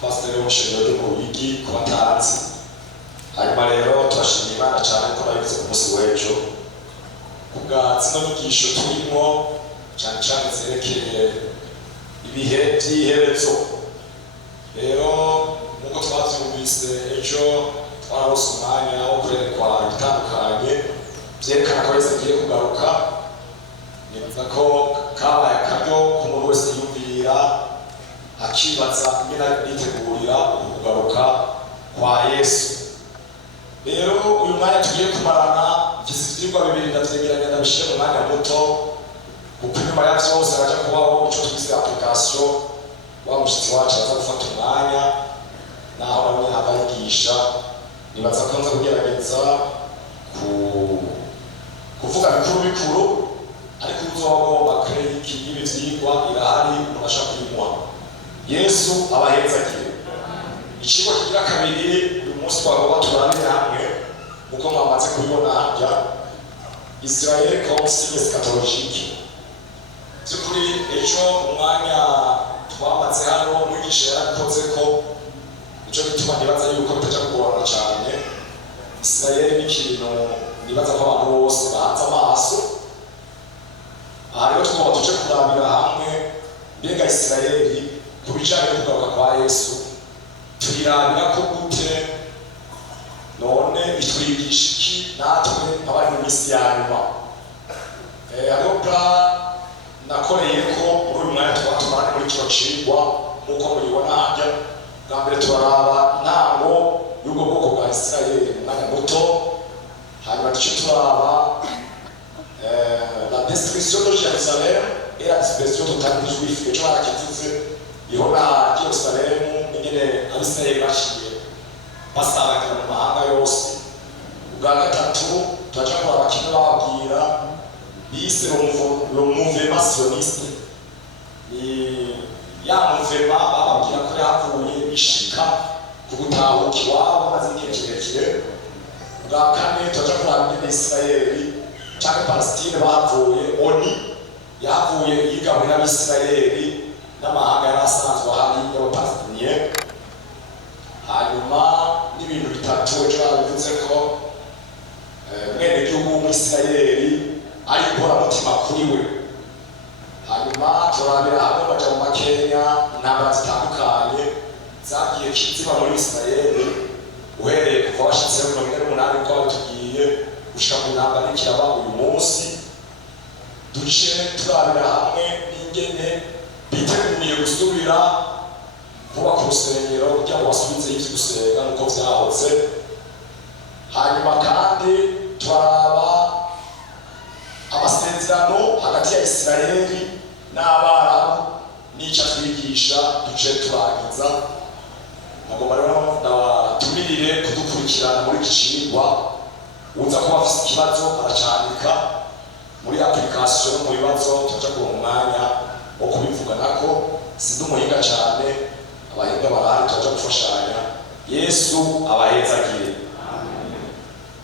pasiteri w'umushingiro w'Umubigi ku batazi. Hanyuma rero turashimira Imana cyane ko nabivuze ku munsi w'ejo kubwa zino nyigisho turimo cyane cyane zerekeye ibihe by'iherezo. Rero nk'uko twabyumvise ejo twarose umwanya wo kwerekwa ibitandukanye byerekana ko Yesu agiye kugaruka. Nibaza ko kabaye akaryo ku muntu wese yumvira akibaza ingene yitegurira ukugaruka kwa Yesu. Rero uyu mwanya tugiye kumarana mfise ivyigwa bibiri ndavyegeranya ndabishire mu mwanya muto, kuko inyuma ya vyose haraja kubaho ico twise application. Wa mushitsi wacu aza gufata umwanya naho bamwe abayigisha. Nibaza ko nza kugerageza kuvuga bikuru ariko uzogomba krediki y'ibi vyigwa irahari umuntu ashaka kuyimuha. Yesu abahezagire. Ikigo kigira kabiri uyu munsi twagomba turabire hamwe uko mwamaze kubibona harya Israel comme signe eschatologique. By'ukuri ejo umwanya twamaze hano mwigisha yarabikoze ko ico gituma nibaza yuko bitaja kugorana cyane. Israel ni ikintu nibaza ko abantu bose bahanze amaso. Aha rero tugomba tuje kurabira hamwe mbega Israel ku bijanye no kugaruka kwa Yesu turirabira ko gute, none bitwigisha iki natwe abari mu minsi ya nyuma. Ahubwo nakoreye ko muri uyu mwanya twatumane muri kino cigwa nk'uko mubibona harya. Bwa mbere turaraba intango y'ubwo bwoko bwa Isirayeli mu mwanya muto, hanyuma duce turaba la destruction de Jérusalem et la dispersion totale des Juifs. Ejo barakivuze ihona Yerusalemu ingene Abisirayeli bashiye basabagira mu mahanga yose. Ubwa gatatu turaja kuraba kimwe bababwira bise le mouvement sioniste. Ni ya mouvement bababwira ko yavuye ishika ku gutahuka iwabo maze igihe kirekire. Ubwa kane turaja kuraba ingene Isirayeli cyangwa Palestine bavuye oni yavuye yigamwe n'Abisirayeli n'amahanga yari asanzwe ahari y'Abapalestiniens. Hanyuma n'ibintu bitatu ejo babivuze ko mwene gihugu w'Umwisirayeli ari inkoramutima kuri we. Hanyuma turabira hamwe baja mu Makenya intambara zitandukanye zagiye kiziba muri Isirayeli uhereye kuva bashitseho 18 ko tugiye gushika mu ntambara ikiraba uyu munsi. Duce turabira hamwe n'ingene biteguriye gusubira kubaka urusengero kugira ngo basubize ivyo gusenga nuko vyahoze. Hanyuma kandi turaba amasezerano hagati ya Isirayeli n'Abarabu n'ico twigisha duce turangiza. Nagomba rero tumirire kudukurikirana muri iki cigwa. Uza kuba afise ikibazo aracandika muri application mu bibazo tuja ku mwanya wo kubivuga nako. Sindi umuhinga cyane, abahinga barahari tuja gufashanya. Yesu abahezagire.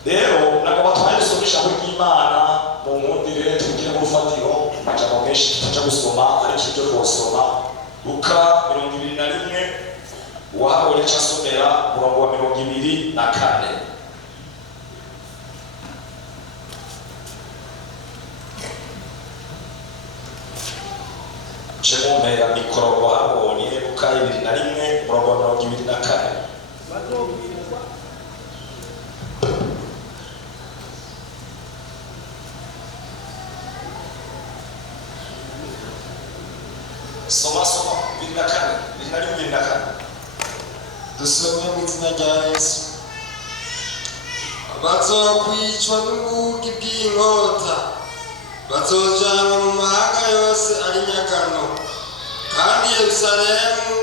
Rero nagomba twandisoma ijambo ry'Imana mu nkundire tugire mu rufatiro amajambo menshi tutaja gusoma ariko ibyo twosoma Luka 21 wahabonye cyasomera murongo wa 24. Chemomera mikoro wahabonye Luka 21 murongo wa 24. Soma 24. Dusome mu izina rya Yesu. Bazokwicwa n'ubugi bw'inkota, bazojanwa mu mahanga yose ari nyagano, kandi Yerusalemu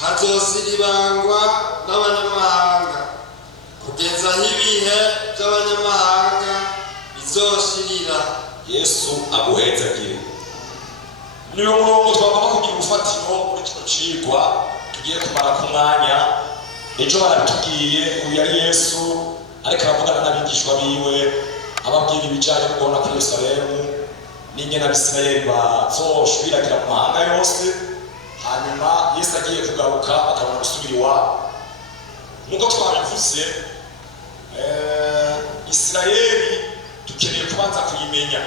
hazosiribangwa n'abanyamahanga kugeza aho ibihe by'abanyamahanga bizoshirira. Yesu aguhezagire. Niyo murongo twagomba kugira urufatiro muri kino cigwa tugiye kumara ku mwanya. Ejo baratubwiye uyu yari Yesu ariko aravugana n'abigishwa biwe ababwira ibijanye no kubona kuri Yerusalemu n'ingene Abisirayeli bazoshwiragira mu mahanga yose. hanyuma Yesu agiye kugaruka bakabona gusubira iwabo. Nuko twabivuze Isirayeli dukeneye kubanza kuyimenya.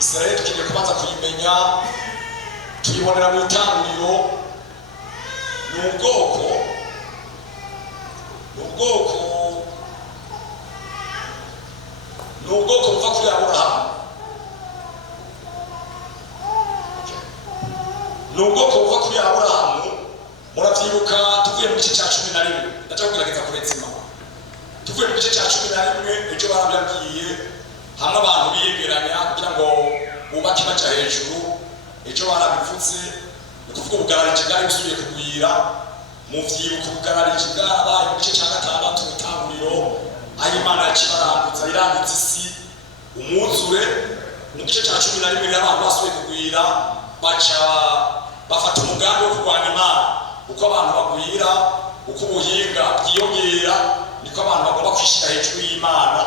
Isirayeli dukeneye kubanza kuyimenya, tuyibonera mu itanguriro. Ni ubwoko buva kuri Aburahamu. Ni ubwoko buva kuri Aburahamu. Muravyibuka tuvuye mu gice cya 11, ndaca kugerageza kuretsima. Tuvuye mu gice cya 11 ejo barabyabwiye hamwe abantu biyegeranya kugira ngo bubake baca hejuru. Ejo barabivutse ni kuvuga ubugararije bwari busubiye kugwira. Muvyibuka ubugararije bwarabaye mu gice cya 6 itanguriro, aho Imana yakibarambutsa irambutsa isi umwuzure. Mu gice cya 11 abantu basubiye kugwira, baca bafata umugambi wo kurwanya Imana. Uko abantu bagwira, uko ubuhinga bwiyongera, niko abantu bagomba kwishira hejuru y'Imana.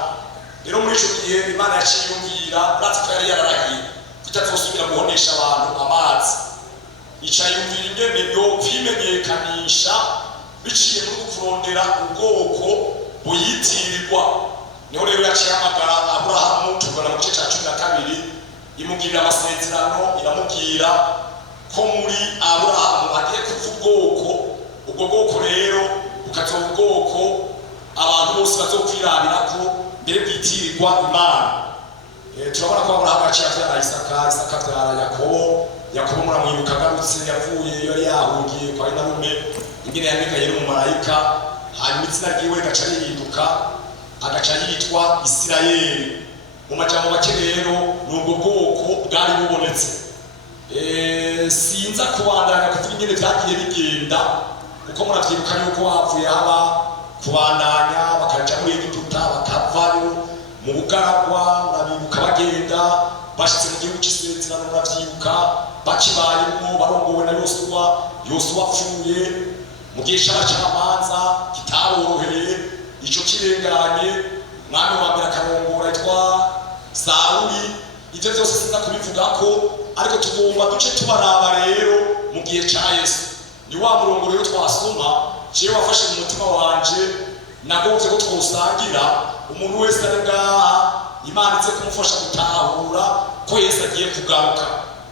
Rero muri ico gihe Imana yaciyumvira, uretse ko yari yararahiye kutazosubira guhonesha abantu amazi, icayumvira ingene yo kwimenyekanisha biciye muri kurondera ubwoko buyitirirwa. Niho rero yaciye amagara Aburahamu, tubona mu gice cya 12, imugirira amasezerano, iramubwira ko muri Aburahamu agiye kuva ubwoko. Ubwo bwoko rero bukazoba ubwoko abantu bose bazokwirabirako mbere bwitirirwa Imana. Turabona ko Aburahamu yaciye avyara Isaka, Isaka avyara Yakobo. Yakobo muramwibuka agarutse yavuye yari yahungiye kwa Inarume, ingene yamikaye n'umumarayika, hanyuma izina ryiwe rigaca rihinduka agaca yitwa Isirayeli. Mu majambo make rero ni ubwo bwoko bwari bubonetse. Sinza kubandanya kuvuga ingene vyagiye bigenda, kuko muravyibuka yuko havuye haba kubandanya bakaja muri Egiputa, bakavayo mu bugaragwa. Murabibuka bagenda bashitse mu gihugu c'isezerano, muravyibuka bakibayemwo barongowe na Yosuwa apfuye mu gihe c'abacamanza kitaboroheye. Ico kirenganye umwami wa mbere akarongora yitwa Sawuli. Ivyo vyose sinza kubivugako, ariko tugomba duce tubaraba rero mu gihe ca Yesu. Ni wa murongo rero twasoma, jewe wafashe mu mutima wanje, nagomvye ko twusangira umuntu wese ari ngaha, Imana ize kumufasha gutahura ko Yesu agiye kugaruka,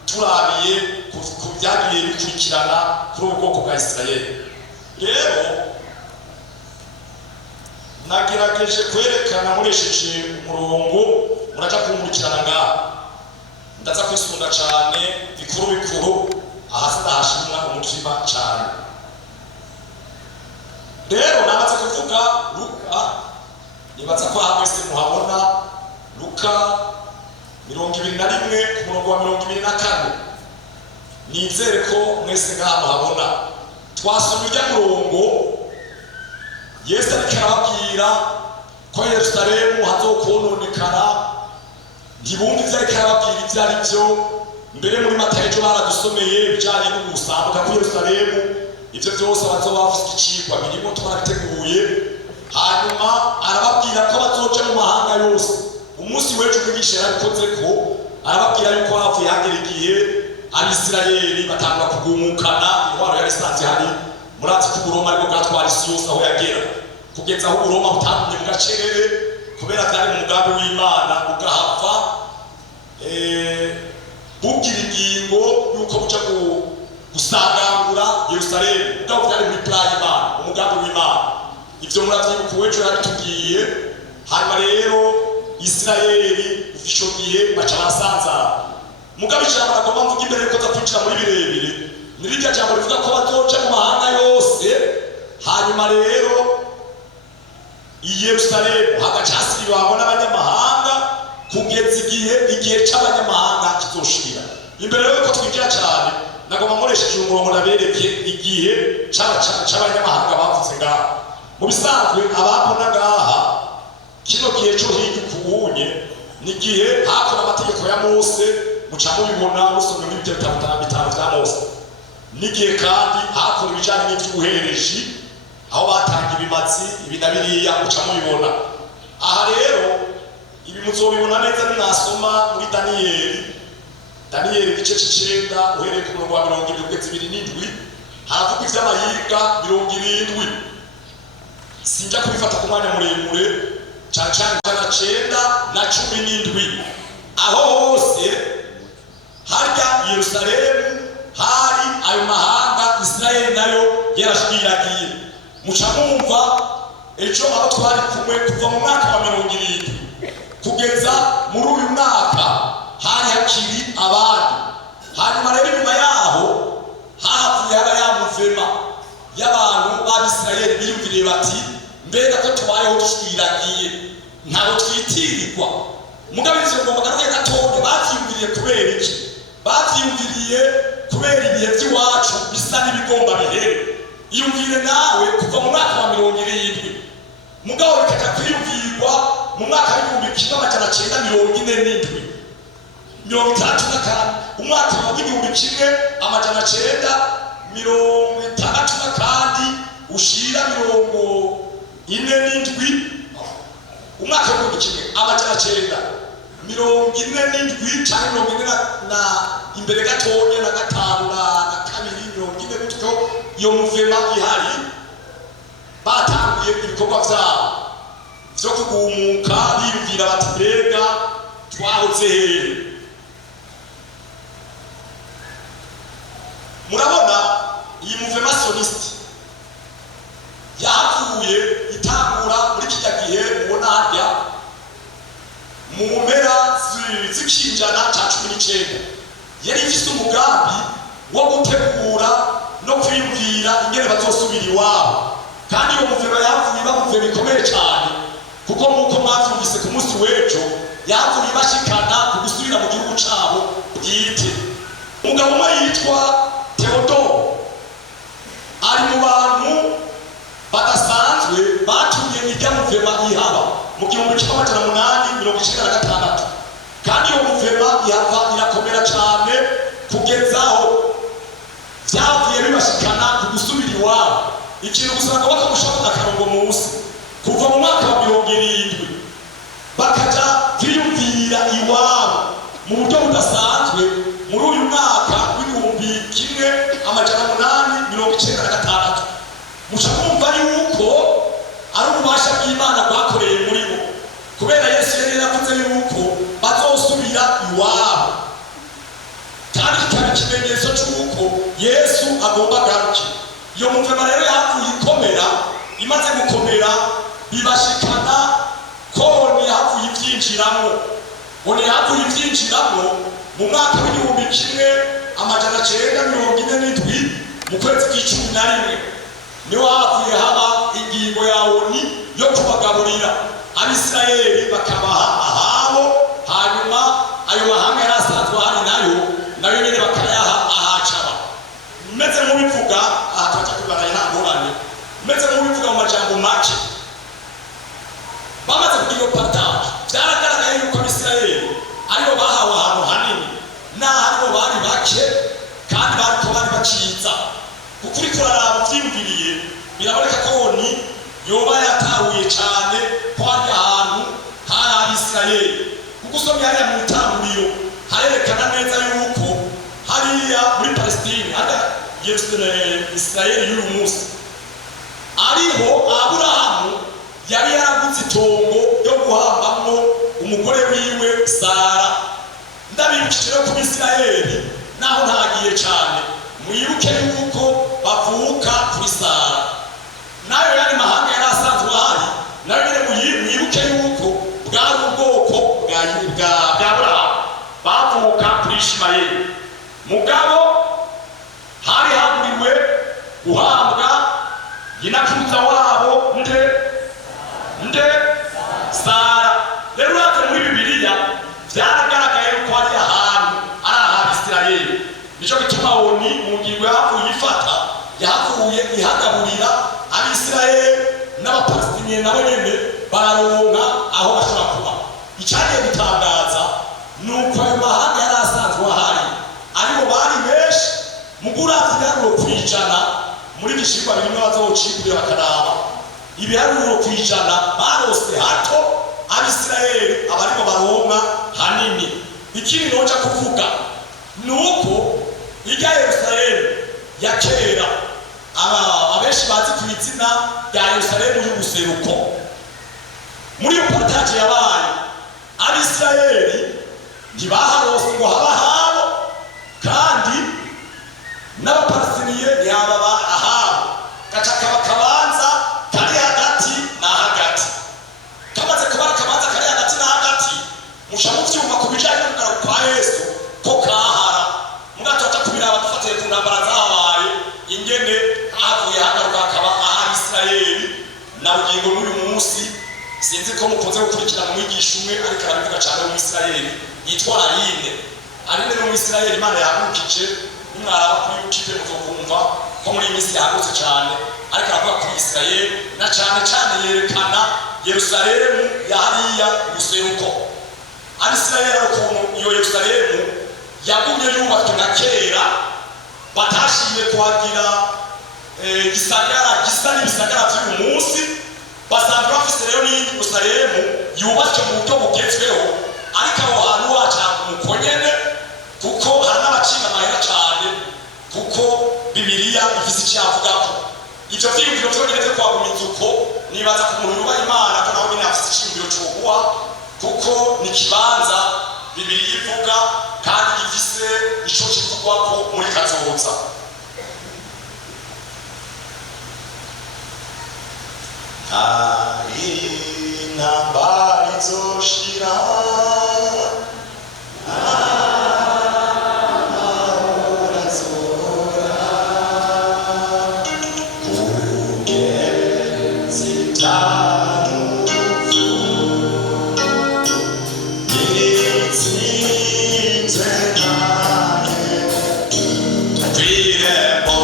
turabiye ku byagiye bikurikirana kuri ubu bwoko bwa Isirayeli. Rero nagerageje kwerekana muresheje umurongo, muraja kumurikirana ngaha. Ndaza kwisunda cane bikuru ahasi ndahashimwa umutima cane. Rero namaze kuvuga Luka, nibaza ko hamwe se muhabona Luka 21 ku murongo wa 24. Nizere ko mwese ngaha muhabona. Twasomye ujya murongo Yesu ariko arababwira ko Yerusalemu hazokononekara, ntibumva ivyo ariko arababwira ivyo ari vyo. Mbere muri Matayo ejo baradusomeye ibijanye n'ugusambuka ku Yerusalemu. Ivyo vyose bazoba bafite icigwa birimo twarabiteguye. Hanyuma arababwira ko bazoja mu mahanga yose. Umunsi w'ejo umwigisha yarabikoze ko arababwira yuko havuye hagera igihe Abisirayeli batangura kugumukana. Intwaro yari isanzwe hari, murazi ko Uburoma ariko bwatwara isi yose aho yagera, kugeza aho Uburoma butagumye mu gacerere kubera vyari mu mugambi w'Imana, bugahava bugira ingingo yuko buja gusagangura Yerusalemu. Ubwo vyari muri plan y'Imana, umugambi w'Imana. Ivyo muravyibuka uwejo yabitubwiye. Hanyuma rero Isirayeli ico gihe baca basanzara. Mugabe ijambo agomba mvuga imbere yuko tukwinjira muri birebire, nirirya jambo rivuga ko bazoja mu mahanga yose. Hanyuma rero i Yerusalemu hagacasiriwe hamwe n'abanyamahanga kugeza igihe c'abanyamahanga kizoshira. Imbere yuko twinjira cyane, nagomba nkoresheje umurongo nabereke igihe c'abanyamahanga bavuze ngaha. Mu bisanzwe ababona ngaha kino gihe cyo hirya ukuwunye ni igihe hakora amategeko ya Mose, muca mubibona musomye muri ibyo bitabo vya Mose. N'igihe kandi hakora ibijanye n'ivy'ubuhereji, aho batanga ibimatsi ibi na biriya, muca mubibona. Aha rero ibi muzobibona neza ninasoma muri Daniyeli igice c'icenda uhereye ku murongo wa 27 haravuga ivy'amahiga 70. Sinja kubifata ku mwanya muremure cane cane ijana cenda na 17. Aho hose harya Yerusalemu hari ayo mahanga Israeli nayo yarashwiragiye. Muca mwumva ejo aho twari kumwe kuva mu mwaka wa 70 kugeza muri uyu mwaka hari hakiri abandi. Hanyuma rero nyuma yaho havuye haba yamuvema y'abantu b'Abisirayeli biyumviriye bati mbega ko tubayeho dushwiragiye ntabwo twitirirwa. Mugabe ivyo ngomba garuke gatonya bavyiyumviriye kubera iki? Bavyiyumviriye kubera ibihe vy'iwacu bisa n'ibigomba bihere. Iyumvire nawe kuva mu mwaka wa 70 mugabo bikaja kwiyumvirwa mu mwaka w'igihumbi kimwe amajana cenda 47 umwaka w'igihumbi kimwe amajana cenda 60 ushira 47 umwaka w'igihumbi kimwe amajana cenda 47 canke 40 na imbere gatonya na gatanu na kabiri 40 gutyo iyo muvema ihari batanguye ibikorwa vyabo vyo kugumuka biyumvira bati mbega twahoze hehe. Murabona iyi muvema sioniste yavuye itangura muri kijya gihe mubona harya mu mpera z'ikinjana ca 19 yari ifise umugambi wo gutegura no kwiyumvira ingene bazosubira iwabo. Kandi iyo muvema yavuye bamuvema ikomeye cyane kuko nk'uko mwavyumvise ku munsi w'ejo yavuye bashikana ku gusubira mu gihugu cabo bwite. Umugabo umwe yitwa Theodore ari mu bantu badasanzwe batumye irya muvema ihaba mu gihumbi kimwe amajana 896. Kandi iyo muvema ihava irakomera cyane kugezaho vyavuye bibashikana ku gusubira iwabo. Ikintu gusa ngo bakamushaka akarongo munsi kuva mu mwaka wa 70 bakaja kwiyumvira iwabo mu buryo budasanzwe muri uyu mwaka w'igihumbi kimwe amajana 896. Muca mwumva yuko ari ububasha bw'Imana bwakoreye muri bo kubera Yesu yari yaravuze yuko bazosubira iwabo. Kandi kikaba ikimenyetso c'uko Yesu agomba garuke. Iyo muvema rero yavuye ikomera, imaze gukomera bibashikana koni yavuye ivyinjiramo. Oni yavuye ivyinjiramo mu mwaka w'igihumbi kimwe amajana cenda 47 mu kwezi k'11 niho havuye haba ingingo ya ONU yo kubagaburira Abisirayeli bakabaha ahabo, hanyuma ayo mahanga yarasanzwe hari nayo nyene bakayaha ahacaba. Meze mubivuga atacha kubara y'ahorane meze mubivuga mu majambo make bamaze kugira partage byaragaragaye yuko Abisirayeli aribo bahawe ahantu hanini n'aharibo bari bake kandi bariko bari baciza. Ukuri kuraraba vyimviriye biraboneka ko ONU yoba yatahuye cane ko ari ahantu hari Abisirayeli kuko usomye hariya mu Itanguriro harerekana neza yuko hariya muri Palestine hada Israeli y'uyu munsi ariho Aburahamu yari yaraguze itongo ryo guhambamwo umugore wiwe Sara. Ndabibukije ku Isirayeli naho ntagiye cane mwibuke yuko bavuka kuri Sara nayo yari mahanga yari asanzwe ahari nayo nyene mwibuke yuko bwari ubwoko bwa Aburahamu bavuka kuri Ishimayeli. Mugabo hari haguriwe guhambwa nyinakuruza wabo nde Sara. Rero ate muri Bibiliya vyaragaragaye ko ari ahantu ari Abisirayeli. Nico gituma ONU mu ngingo yavuye ifata yavuye ihagaburira Abisirayeli n'Abapalestiniye nabo nyene bararonka aho bashobora kuba. Icyagiye gutangaza nuko ayo mahanga yari asanzwe ahari aribo bari benshi mugurati yarwo kwijana muri gishirwa birimo bazocikubira bakaraba ibiharuro kwijana barose hato Abisirayeli abariko baronka hanini. Ikindi noja kuvuga nuko irya Yerusalemu ya kera abenshi bazi ku izina rya Yerusalemu y'ubuseruko. Muri iyo partage yabaye Abisirayeli ntibaharose ngo haba habo, kandi n'Abapalestiniye ntihaba ahabo. Gaca kaba kabanza kari hagati na hagati. Kamaze kuba kabanza kari hagati na hagati, musha muvyumva ku bijanye n'ukugaruka kwa Yesu ko kahara. Mugatoka kubiraba dufatiye ku ntambara zabaye ingene havuye hagaruka hakaba Abisirayeli na bugingo n'uyu munsi. Sinzi ko mukunze gukurikirana umwigisha umwe ariko arabivuga cyane mu Isirayeli yitwa Aline no mu Isirayeli Imana yahagurukije. Umwara kuri YouTube muzokumva ko muri iyi minsi yahagurutse cyane, ariko aravuga kuri Isirayeli na cyane yerekana Yerusalemu yahariya ubuseruko. Abisirayeli ukuntu iyo Yerusalemu yagumye yubatswe na kera, batashimye kuhagira gisagara gisa n'ibisagara by'uyu munsi. Basanzwe bafise rero n'iyindi Yerusalemu yubatswe mu buryo bugezweho, ariko aho hantu wacaga umukonyene kuko hari n'abacinga amahera cyane, kuko Bibiliya ifise icyo yavugako. Ivyo vyiyumviro vyonyene vyo kwagumiza uko nibaza ku muntu yubaha Imana ko nawe nyene afise iciyumviro coguha, kuko ni ikibanza Bibiliya ivuga kandi gifise ico kivugwako muri kazoza. Intambara izoshira, amahoro azora, kugeza itanuvu nitsinze naye twirembo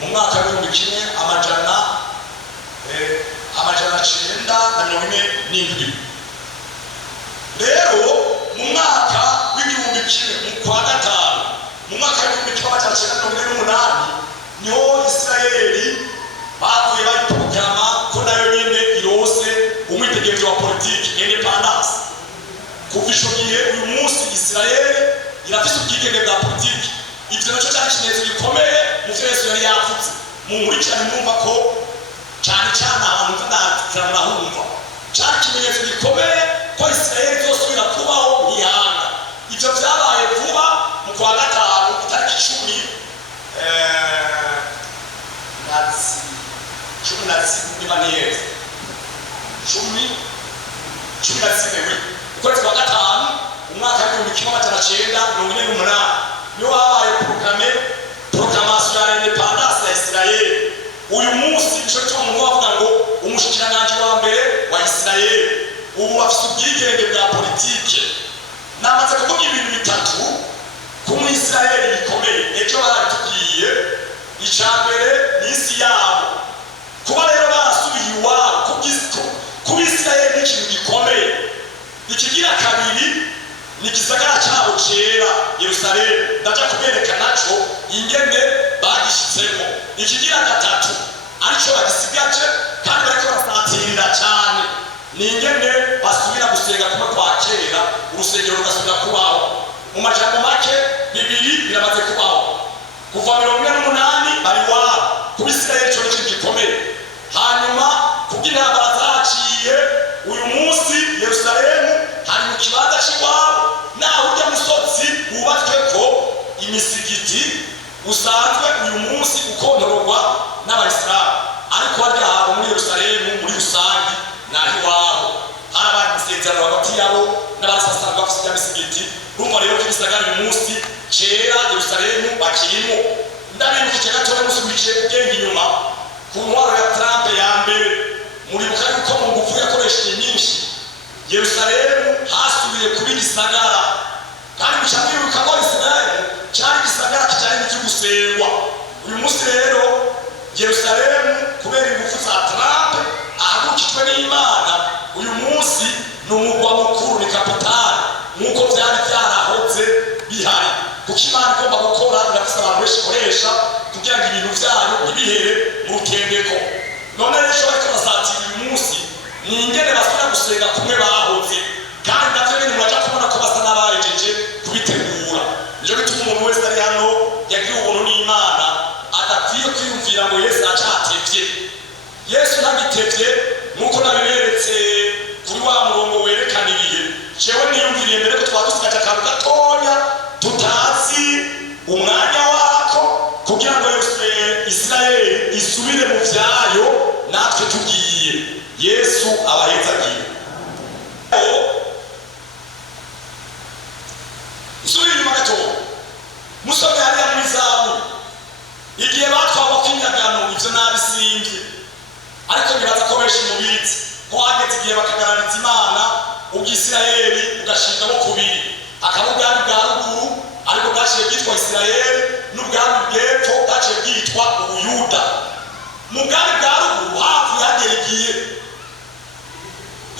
mu mwaka w'ibihumbi kimwe amajana cenda na mirongo ine n'indwi. Rero mu mwaka w'igihumbi kimwe mu kwa gatanu, mu mwaka w'igihumbi kimwe amajana cenda na mirongo ine n'umunani, niho Isirayeli bavuye bayiprograma ko nayo nyene irose umwitegevyo wa politiki independence. Kuva ico gihe uyu munsi Isirayeli irafise ubwigenge bwa politiki. Ivyo naco cyari ikimenyetso gikomeye mu vyo Yesu yari yavuze. Mumurikirane mwumva ko cyane abantu nahumva cyari ikimenyetso gikomeye ko Isirayeli izosubira kubaho nk'ihanga. Ivyo vyabaye vuba mu kwa gatanu itariki 10 ukwezi kwa gatanu umwaka w'igihumbi kimwe amajana cenda mirongo ine n'umunani niho habaye proclamation ya independence ya Isirayeli. Uyu munsi nico cyo umuntu bavuga ngo umushikiranganji wa mbere wa Isirayeli ubu afite ubwigenge bwa politike. Namaze kuvuga ibintu bitatu ku Isirayeli bikomeye ejo baratubwiye. Icambere ni isi yabo, kuba rero barasubiye iwabo ku Isirayeli ni ikintu gikomeye. Ikigira kabiri ni gisagara cyabo cera Yerusalemu, ndaja kubereka naco ingene bagishitsemo. Ikigira gatatu arico bagisigaje kandi bariko barasatirira cyane, ni ingene basubira gusenga kuma kwa kera, urusengero rugasubira kubaho. Mu majambo make bibiri biramaze kubaho. Kuva 18 bari wabo ku Isirayeli cyo n'ikintu gikomeye. Hanyuma kubw'intambara zaciye uyu munsi Yerusalemu hari mu kibanza cy'iwabo, naho ujya musozi wubatsweko imisigiti usanzwe uyu munsi ukontororwa n'Abayisilamu, ariko harya habo muri Yerusalemu muri rusangi naho iwabo harabaye amasezerano hagati yabo n'abasasanzwe bafite imisigiti. Urumva rero ko ibisagara uyu munsi kera Yerusalemu bakirimo. Ndabibukije gatoya musubije ubwenge inyuma ku ntwaro ya Trump ya mbere muribuka yuko mu ngufu yakoresheje nyinshi Yerusalemu hasubiye kuba igisagara, kandi mucamwibuka ko Isirayeli cyari igisagara kijyanye n'icyo gusengwa. Uyu munsi rero Yerusalemu kubera ingufu za Trump ahagurukijwe n'Imana, uyu munsi ni umugwa mukuru, ni kapitali nk'uko byari byarahoze bihari, kuko Imana igomba gukora irafise abantu benshi ikoresha kugira ngo ibintu byayo ntibihere mu rutendeko. None rero bariko basatira uyu munsi ni ingene basubira gusenga kumwe bahoze, kandi navyo nyene muraja kubona ko basa n'abahejeje kubitegura. Nico gituma umuntu wese ari hano yagiye ubuntu n'Imana adakwiye kwiyumvira ngo Yesu acatevye. Yesu ntagitevye nk'uko nabiberetse kuri wa murongo werekana ibihe. Jewe niyumviriye mbere ko twadusigaje akantu gatoya tutazi umwanya wako kugira ngo Isirayeli isubire mu vyayo natwe tugiye. Yesu abahezagiye. Isubire inyuma gato musome hariya muri Zaburi igihe batwagwa kw'inyagano, ivyo nabisimvye ariko nibaza ko benshi mubizi ko hageze igihe bakagaraniza Imana ubw'Isirayeli ugashingamo kubiri, akaba ubwami bwa ruguru ariko bwaciye bwitwa Isirayeli, n'ubwami bw'epfo bwaciye bwitwa Ubuyuda. Mu bwami bwa ruguru havuye hagera igihe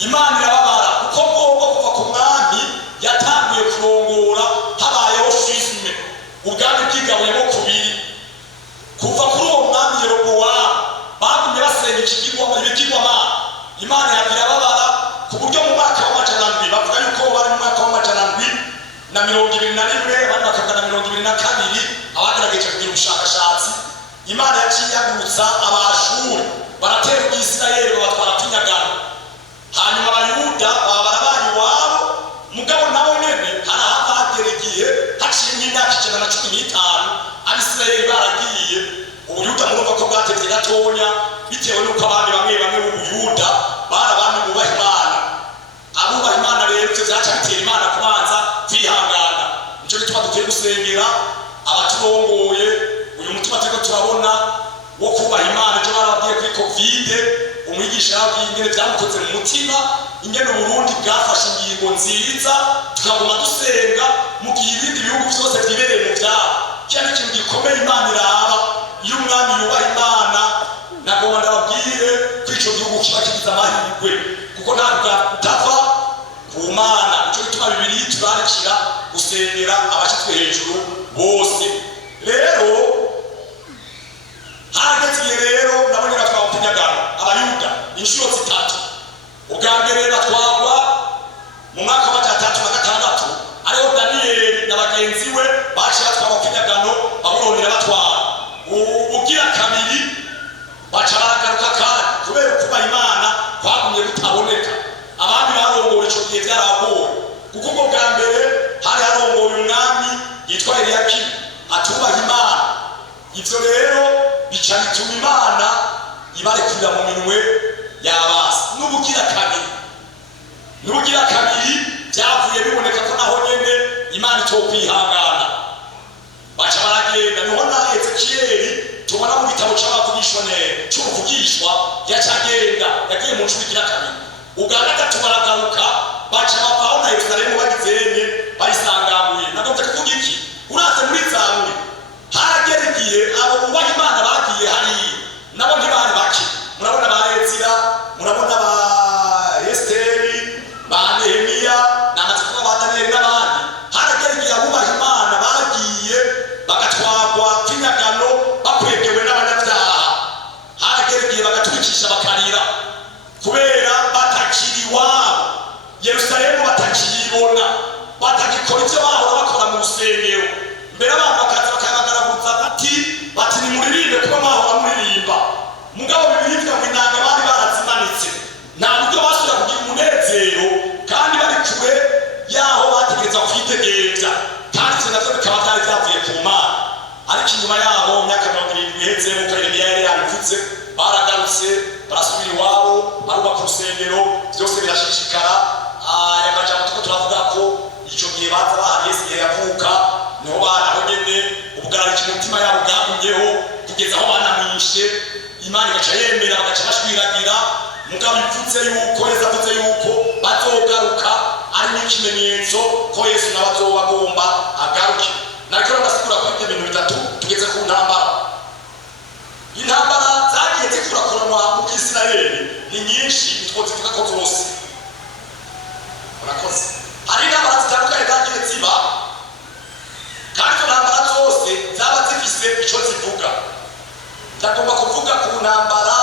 Imana irababara kuko bwobwo kuva ku mwami yatanguye kurongora habayeho schisme, ubwami bwigabuyemo kubiri. Kuva kuri uwo mwami Yerobowamu bagumye basenga ibigirwamana, Imana yagira babara ku buryo mu mwaka w'amajana ndwi, bavuga yuko bari mu mwaka w'amajana ndwi na 21 abandi bakavuga na 22, abagerageje kugira ubushakashatsi, Imana yaciye ihagurutsa Abashuri baratera ubw'Isirayeli babatwara kw'inyagano. Hanyuma Abayuda baba barabaye iwabo, mugabo nabo nyene harahava hagera igihe haciye nk'imyaka 115 Abisirayeli baragiye. Ubuyuda murumva ko bwatevye gatonya bitewe n'uko abandi bamwe b'Ubuyuda bari abami bubaha Imana. Abubaha Imana rero ivyo vyaca bitera Imana kubanza kwihangana. Nico gituma dukwiye gusengera abaturongoye. Uyu mutima turiko turabona wo kubaha Imana, ejo barababwiye kuri Covid, umwigisha yabwiye ingene vyamukoze mu mutima, ingene Burundi bwafashe ingingo nziza tukaguma dusenga mu gihe ibindi bihugu vyose vyibereye mu vyabo. Kya ni ikintu gikomeye Imana iraba iyo umwami yubaha Imana. Nagomba ndababwire ko ico gihugu kiba kigize amahirwe, kuko ntabwo utava ku Mana. Nico gituma Bibiliya itubarikira gusengera abashitswe hejuru bose. Rero hageze igihe rero nabonye batwawe kunyagano Abayuda inshuro zitatu. Ubwa mbere batwagwa mu mwaka wa 306 ariho Daniyeli na bagenzi we baciye batwawe kunyagano Babuloni batwara. Ubugira kabiri baca baragaruka kandi kubera kubaha Imana kwagumye kutaboneka. Abandi barongora ico gihe vyaragoye, kuko ubwo bwa mbere hari harongoye umwami yitwa Eliyakimu atubaha Imana. Ivyo rero bica bituma Imana ibarekurira mu minwe y'abasi. N'ubugira kabiri vyavuye biboneka ko naho nyene Imana itokwihangana, baca baragenda. Niho na Ezekiyeli tubona mu gitabo c'ubuvugishwa yacagenda yagiye mu ncuro igira kabiri. Ubwa gatatu baragaruka baca bavaho na Yerusalemu bagizenye bayisangamuye. Nagomvye kuvuga iki? Uraze muri Zaburi haragera igihe abo bubaha Imana bagiye hariya nabo ntibari bake. Murabona ba Ezira, murabona ba Esiteri, ba Nehemiya, n'amatsiko ba Daniyeli n'abandi. Haragera igihe abubaha Imana bagiye bagatwagwa kw'inyagano bakwegewe n'abanyabyaha. Haragera igihe bagaturikisha bakarira kubera batakiri iwabo. Yerusalemu batakiyibona, batakikora ivyo bahora bakora mu rusengero. Mbere abantu bakaza bakabagaragaza bati nimuririmbe kuko mwahora muririmba. Mugabo Bibiliya ngo inanga bari barazimanitse, nta buryo basubira kugira umunezero kandi bari kure yaho bategereza kwitegereza, kandi ivyo navyo bikaba vyari vyavuye ku Mana. Ariko inyuma yaho mu myaka 70 iheze nk'uko Yeremiya yari yabivuze, baragarutse barasubira iwabo barubaka urusengero, vyose birashishikara. Yamajambo tuko turavuga ko ico gihe baza bahari Yesu igihe yavuka niho banaho nyene ubugararika umutima yabo bwagumyeho kugeza aho banamwishe. Imana igaca yemera bagaca bashwiragira mugabo ivutse yuko Yesu avuze yuko bazogaruka ari n'ikimenyetso ko Yesu nawe azobagomba agaruke. Nariko ndasigura ko ibyo bintu bitatu tugeze ku ntambara. Intambara zagiye zikurakuranwa mu Isirayeli ni nyinshi, two zivuga ko zose murakoze. Hari intambara zitandukanye zagiye ziba, kandi izo ntambara zose zaba zifise icyo zivuga. Ndagomba kuvuga ku ntambara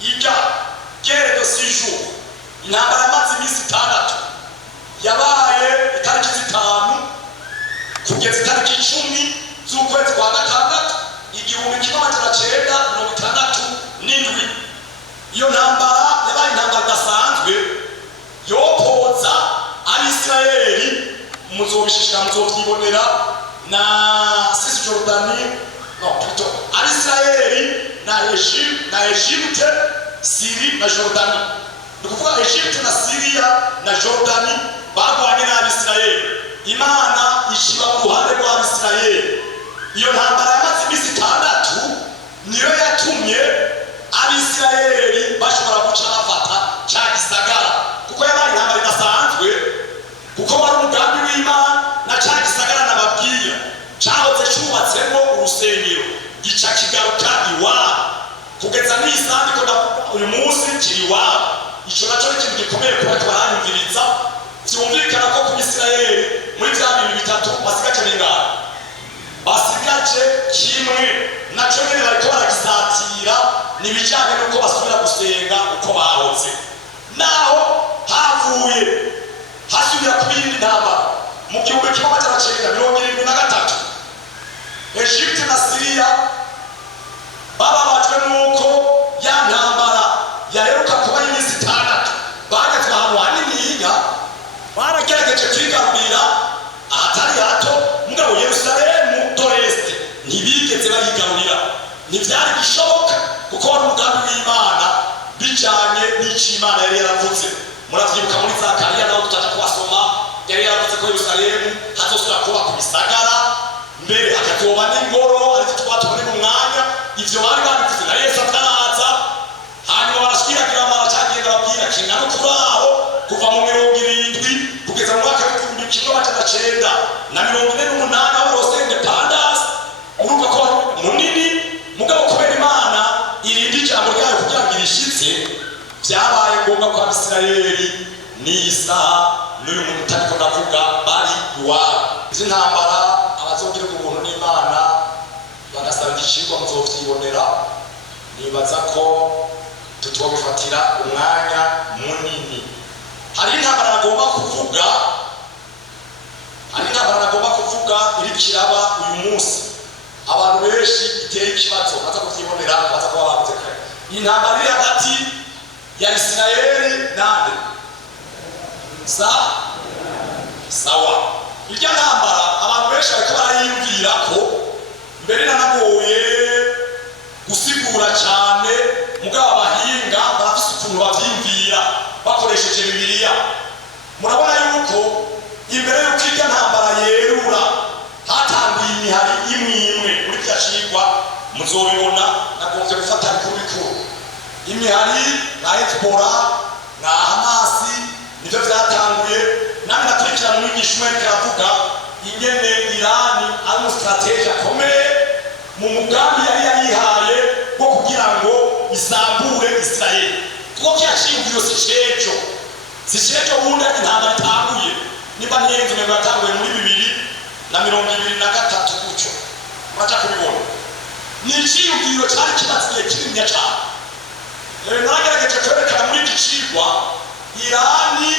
ijya guerre de 6 jours, intambara yamaze iminsi 6 yabaye itariki 5 kugeza itariki 10 z'ukwezi kwa gatandatu 1967. Iyo ntambara yabaye intambara idasanzwe yopoza Abisirayeli, muzobishishira muzovyibonera, na Cisjordanie, non plutôt Abisirayeli na Egypte, Syrie na Jordanie. Nukuvuga Egypte na Syria na Jordanie bagwanye na Abisirayeli, Imana ishiba ku ruhande rwa Abisirayeli. Iyo ntambara yamaze iminsi 6 niyo yatumye Abisirayeli bashobora guca bafata cya gisagara, kuko yabaye intambara idasanzwe, kuko wari umugambi w'Imana na cya gisagara nababwiye cyahoze cyubatsemo urusengero gica kigaruka iwabo kugeza n'isaha ko uyu munsi kiri iwabo. Icyo nacyo ni ikintu gikomeye kuba twaranyumviriza. Byumvikana ko ku Bisirayeli muri bya bintu bitatu basigaje n'ingano, basigaje kimwe nacyo nyine bariko baragisatira, n'ibijyanye n'uko basubira gusenga uko bahoze. Naho havuye hasubira ku yindi ntambara mu 1973, Egypte na Syria bababajwe n'uko ya ntambara yaheruka kuba y'iminsi 6 bagezwe ahantu haniniya, baragerageje kwigarurira ahatari hato, mugabo Yerusalemu doreste ntibigeze bayigarurira. Ntibyari gishoboka kuko wari umugambi w'Imana bijanye n'Imana yari yaravuze. Muravyibuka muri Zakariya naho tutaje kubasoma, yari yaravuze ko Yerusalemu hazosubira kuba ku bisagara, mbere hakazoba n'ingoro ariko twatubone mu mwanya. Ivyo bari babivuze na Yesu ataraza, hanyuma barashwiragira amara cyagenda babwira kingana kuraho kuva mu 70 kugeza mu mwaka w'1948 aho rose independence. Urumva ko munini, mugabo kubera Imana irindi ijambo ryayo kugira ngo irishitse, byabaye ngombwa ko Abisirayeli n'isaha n'uyu muntu utariko ndavuga bari iwabo. Izi ntambara abazogira ubuntu n'Imana bagasaba igiciro muzovyibonera. Nibaza ko tutobifatira umwanya munini. Hari intambara nagomba kuvuga iri kiraba uyu munsi, abantu benshi iteye ikibazo baza kuvyibonera, baza kuba bavuze kare. Intambara iri hagati ya Isirayeli nande sawa. Irya ntambara abantu benshi bariko barayiyumvira ko mbere nanagoye gusigura cyane, mugabo abahinga barafise ukuntu bavyimvira bakoresheje Bibiliya. Murabona yuko imbere y'uko irya ntambara yerura hatanguye imihari imwe muri kya cigwa, muzobibona nagombye gufata bikuru. Imihari na Hezbollah na Hamas nivyo vyatanguye, nami nakurikirana umwigisha umwe ariko aravuga ingene Irani ari umustrateji akomeye mu mugambi yari yarihaye wo kugira ngo isambure Israeli. Kuko kyaciyumviro si cejo bundi intambara itanguye, niba ntiyenze ngo yatanguye muri 2023 gutyo, muraja kubibona. Ni iciyumviro cyari kimaze igihe kinini cyane. Nagerageje kwerekana muri iki cigwa Irani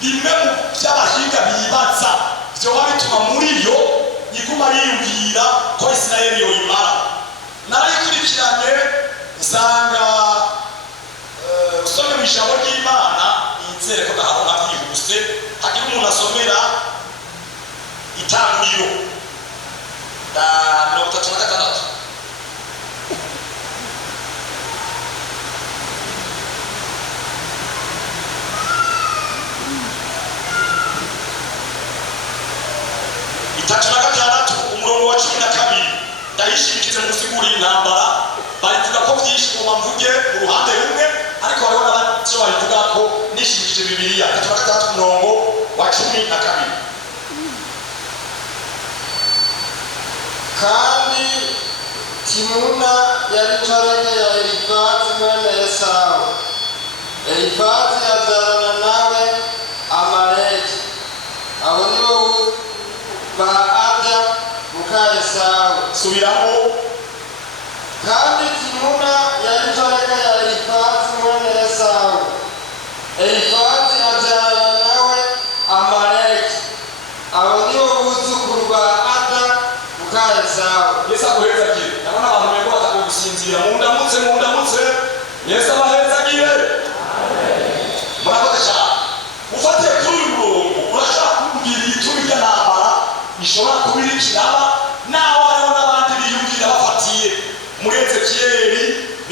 bimwe mu by'abahinga bibaza vyoba bituma muri yo iguma yiyumvira ko Isirayeli yoyimara. Narayikurikiranye nsanga usome mu ijambo ry'Imana, nizere ko gahabona byihuse, hagira umuntu asomera Itanguriro 36. Umurongo wa 12 ndayishimikize mu gusigura intambara, barivuga ko byinshi mu mvuge mu ruhande rumwe, ariko hariho n'abandi babivuga ko nishimishije Bibiliya 3:12 kandi Timuna yari inshoreke ya Elifazi mwene Esawu. Elifazi abyarana nawe Amaleki. Abo ni bo ba Ada muka Esawu. subiramo. Kandi Timuna yari inshoreke ya Elifazi mwene Esawu. Elifazi abyarana nawe Amaleki. Abo ni bo buzukuru ba Ada muka Esawu. Yesu aguhezagire. Ndabona abantu bego batagiye gusinzira. Mundamutse. Yesu abahezagire. Murakoze cyane. Ufate kuri uyu murongo urashaka kumbwira itumi ry'intambara ishobora kubirikiraba naho hariho n'abandi biyumvira bafatiye muri Ezekiyeli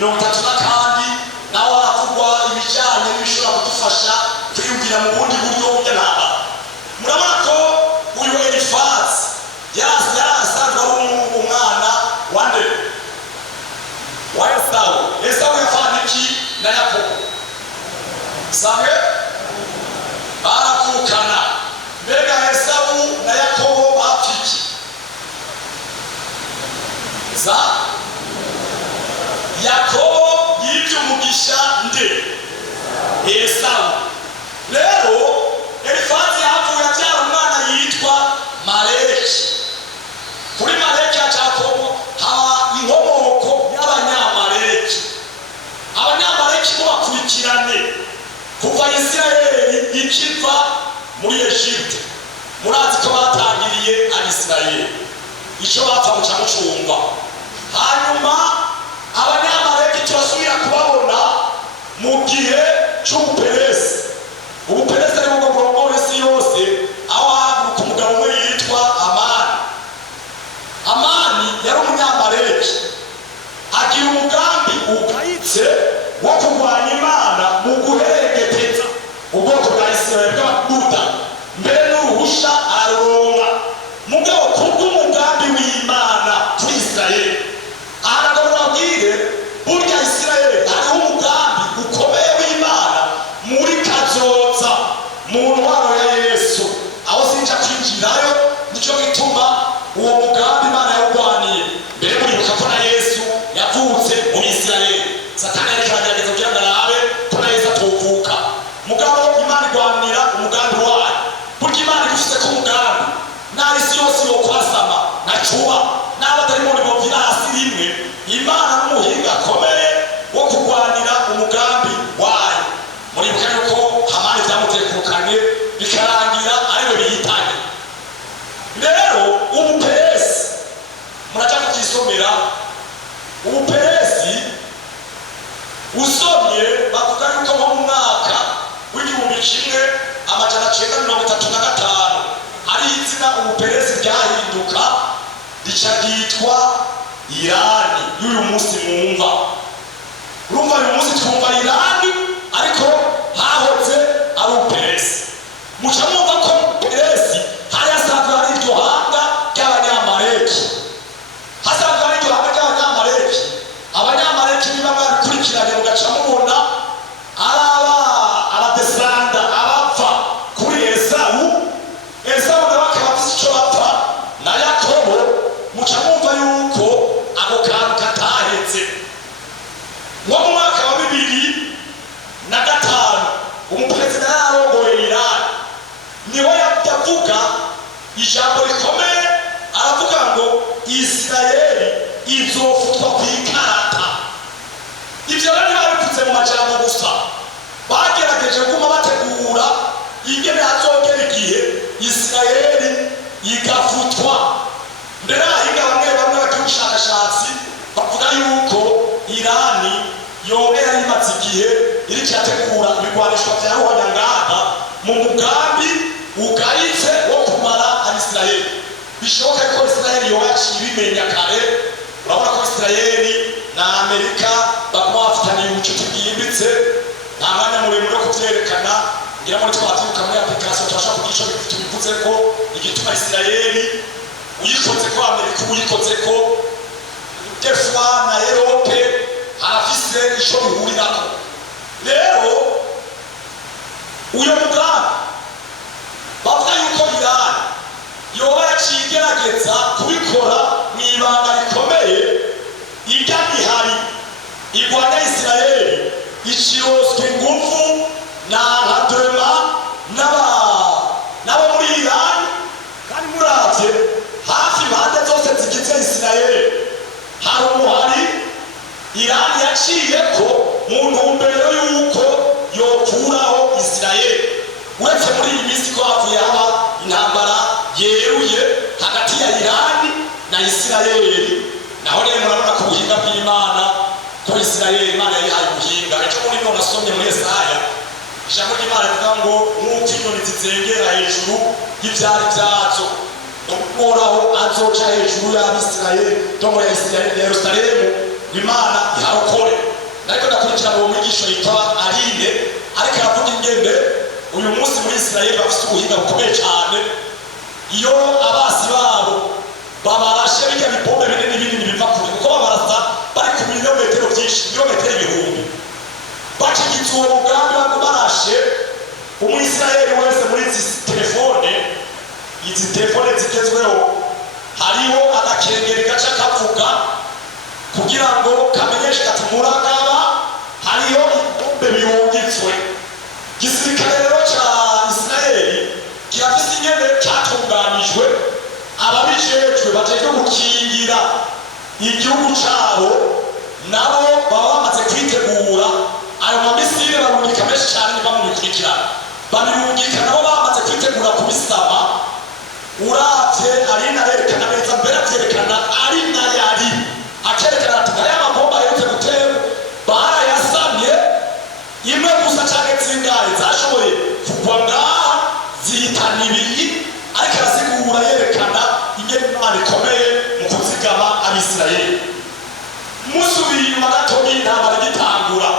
30 kandi naho haravugwa ibijyanye n'ibishobora kudufasha kwiyumvira mu bundi buryo bw'intambara. Murabona ko uyu Elifazi yarasanzwe ari umwana wande wa Esawu. Esawu yavanye iki na Yakobo? Samwe baravukana. Mbega Esawu na Yakobo bapfiki za Yakobo yivye umugisha nde Esawu. Rero Elifazi yavuye abyara umwana yitwa Maleki. Kuri Maleki ya Yakobo haba inkomoko y'Abanyamaleki. Abanyamaleki bo bakurikirane kuva Isirayeli ikiva muri Egypte. Murazi ko batangiriye Abisirayeli icyo bapfa mu cyamucumba. Hanyuma Abanyamaleki turasubira kubabona mu gihe cy'ubuperesi. Ubuperesi ari bwo burongora isi yose, aho haguruka umugabo umwe yitwa Amani yari Umunyamaleki, agira umugambi ugayitse wo kurwanya Imana mu guheregeteza ubwoko bwa Isirayeli bw'Abayuda, mbere n'uruhusha aronka mugabo kubw'umugambi w'Imana kuri Isirayeli. Ahanaga murabwire burya Isirayeli hariho umugambi ukomeye w'Imana muri kazoza mu ntwaro ya Yesu, aho sinja kwinjirayo. Nicyo gituma uwo mugambi Imana yawurwaniye. Mbere muribuka ko na Yesu yavutse mu Isirayeli. Satani yariko aragerageza kugira ngo arabe ko na Yesu atovuka, mugabo Imana igwanira umugambi wayo. Burya Imana igufise ko umugambi naho isi yose yokwasama nacuba n'abadayimoni bovira hasi rimwe, Imana n'umuhinga akomeye wo kurwanira umugambi wayo. Muribuka yuko Hamani byamutekukanye bikarangira ariwe biyitanye. Rero ubuperesi muraja kubyisomera. Ubuperesi usomye bavuga yuko mu mwaka w'1935 hari izina ubuperesi ryahinduka rica ryitwa Irani y'uyu munsi mwumva. Urumva uyu munsi twumva Irani ariko hahoze ari ubuperesi. Muca mwumva ko ubuperesi hari hasanzwe hari iryo hanga ry'Abanyamaleki. Hasanzwe hari iryo hanga ry'Abanyamaleki. Abanyamaleki niba mwarikurikiranye mugaca mubona abadesanda abapfa kuri Esawu. Esawu nawe akaba afise ico bapfa na Yakobo. Muca mwumva yuko ako kantu katahetse. Nko mu mwaka wa 2005 umuperezida yarongoye Irani niho yavuga ijambo rikomeye, aravuga ngo Isirayeli izofutwa kw'ikarata. Ivyo bari babipfutse mu majambo gusa, bagerageje guma bategura ingene hazogera igihe Isirayeli igafutwa. Mbere abahinga bamwe bagira ubushakashatsi bavuga yuko Irani yoba yari imaze igihe iriko irategura ibigwanishwa vya ruhonyanganda mu mugambi ugayitse wo kumara Abisirayeli. Bishoboka ko Isirayeli yoba yaciye ibimenya kare. Urabona ko Isirayeli na Amerika baguma bafitaniye ubucuti bwimbitse, nta mwanya muremure wo kuvyerekana. Ngira muri twatibuka muri application turashaka kugira ico tubivuze ko igituma Isirayeli uyikoze ko Amerika uyikoze ko defwa na Europe harafise ico bihurirako. rero uyo mugambi bavuga yuko Irani yoba yaciye igerageza kubikora mu ibanga rikomeye, irya mihari igwanya Isirayeli iciroswe ingufu na Hadrema n'abo muri Irani. Kandi muravye hafi impande zose zigize Isirayeli hari umuhari Irani yaciyeko mu ntumbero yuko yokuraho Isirayeli. Uretse muri iyi minsi ko havuye haba intambara yeruye hagati ya Irani na Isirayeli, naho rero murabona ku buhinga bw'Imana ko Isirayeli Imana yayihaye ubuhinga. Ejo muri none nasomye muri Yesaya ijambo ry'Imana rivuga ngo nk'uko inyoni zizengera hejuru y'ivyari vyazo, Uhoraho azoca hejuru y'Abisirayeli tongo ya Isirayeli ya Yerusalemu, Imana iharokore. Ariko ndakurikirana uwo mwigisha yitwa Aline ariko aravuga ingene uyu munsi muri Isirayeli bafite ubuhinga bukomeye cyane. Iyo abasi babo babarashe bijya bipombe binini biva kure, kuko babarasa bari ku birometero byinshi, ibirometero ibihumbi, bacigitse uwo mugambi bakubarashe umwisirayeli wese muri izi telefone zigezweho hariho agakengeri gaca kavuga kugira ngo kamenyeshe kati muragaba hariho ibombe biyungitswe. Gisirikare rero ca Isirayeli kirafise ingene catunganijwe, ababijejwe bajejwe gukingira igihugu cabo nabo baba bamaze kwitegura ayo mamisire barungika menshi cyane bamubikurikirana, babirungika nabo bamaze kwitegura kubisaba. Uravye Arina arerekana neza mbere avyerekana Arina yari akerekana ati aya mabomba aherutse guterwa barayasamye, imwe gusa canke zingahe zashoboye kugwa ngaha zihitana ibiri, ariko arasigura yerekana ingene Imana ikomeye mu kuzigama Abisirayeli. Musubiye inyuma gatoya intambara igitangura,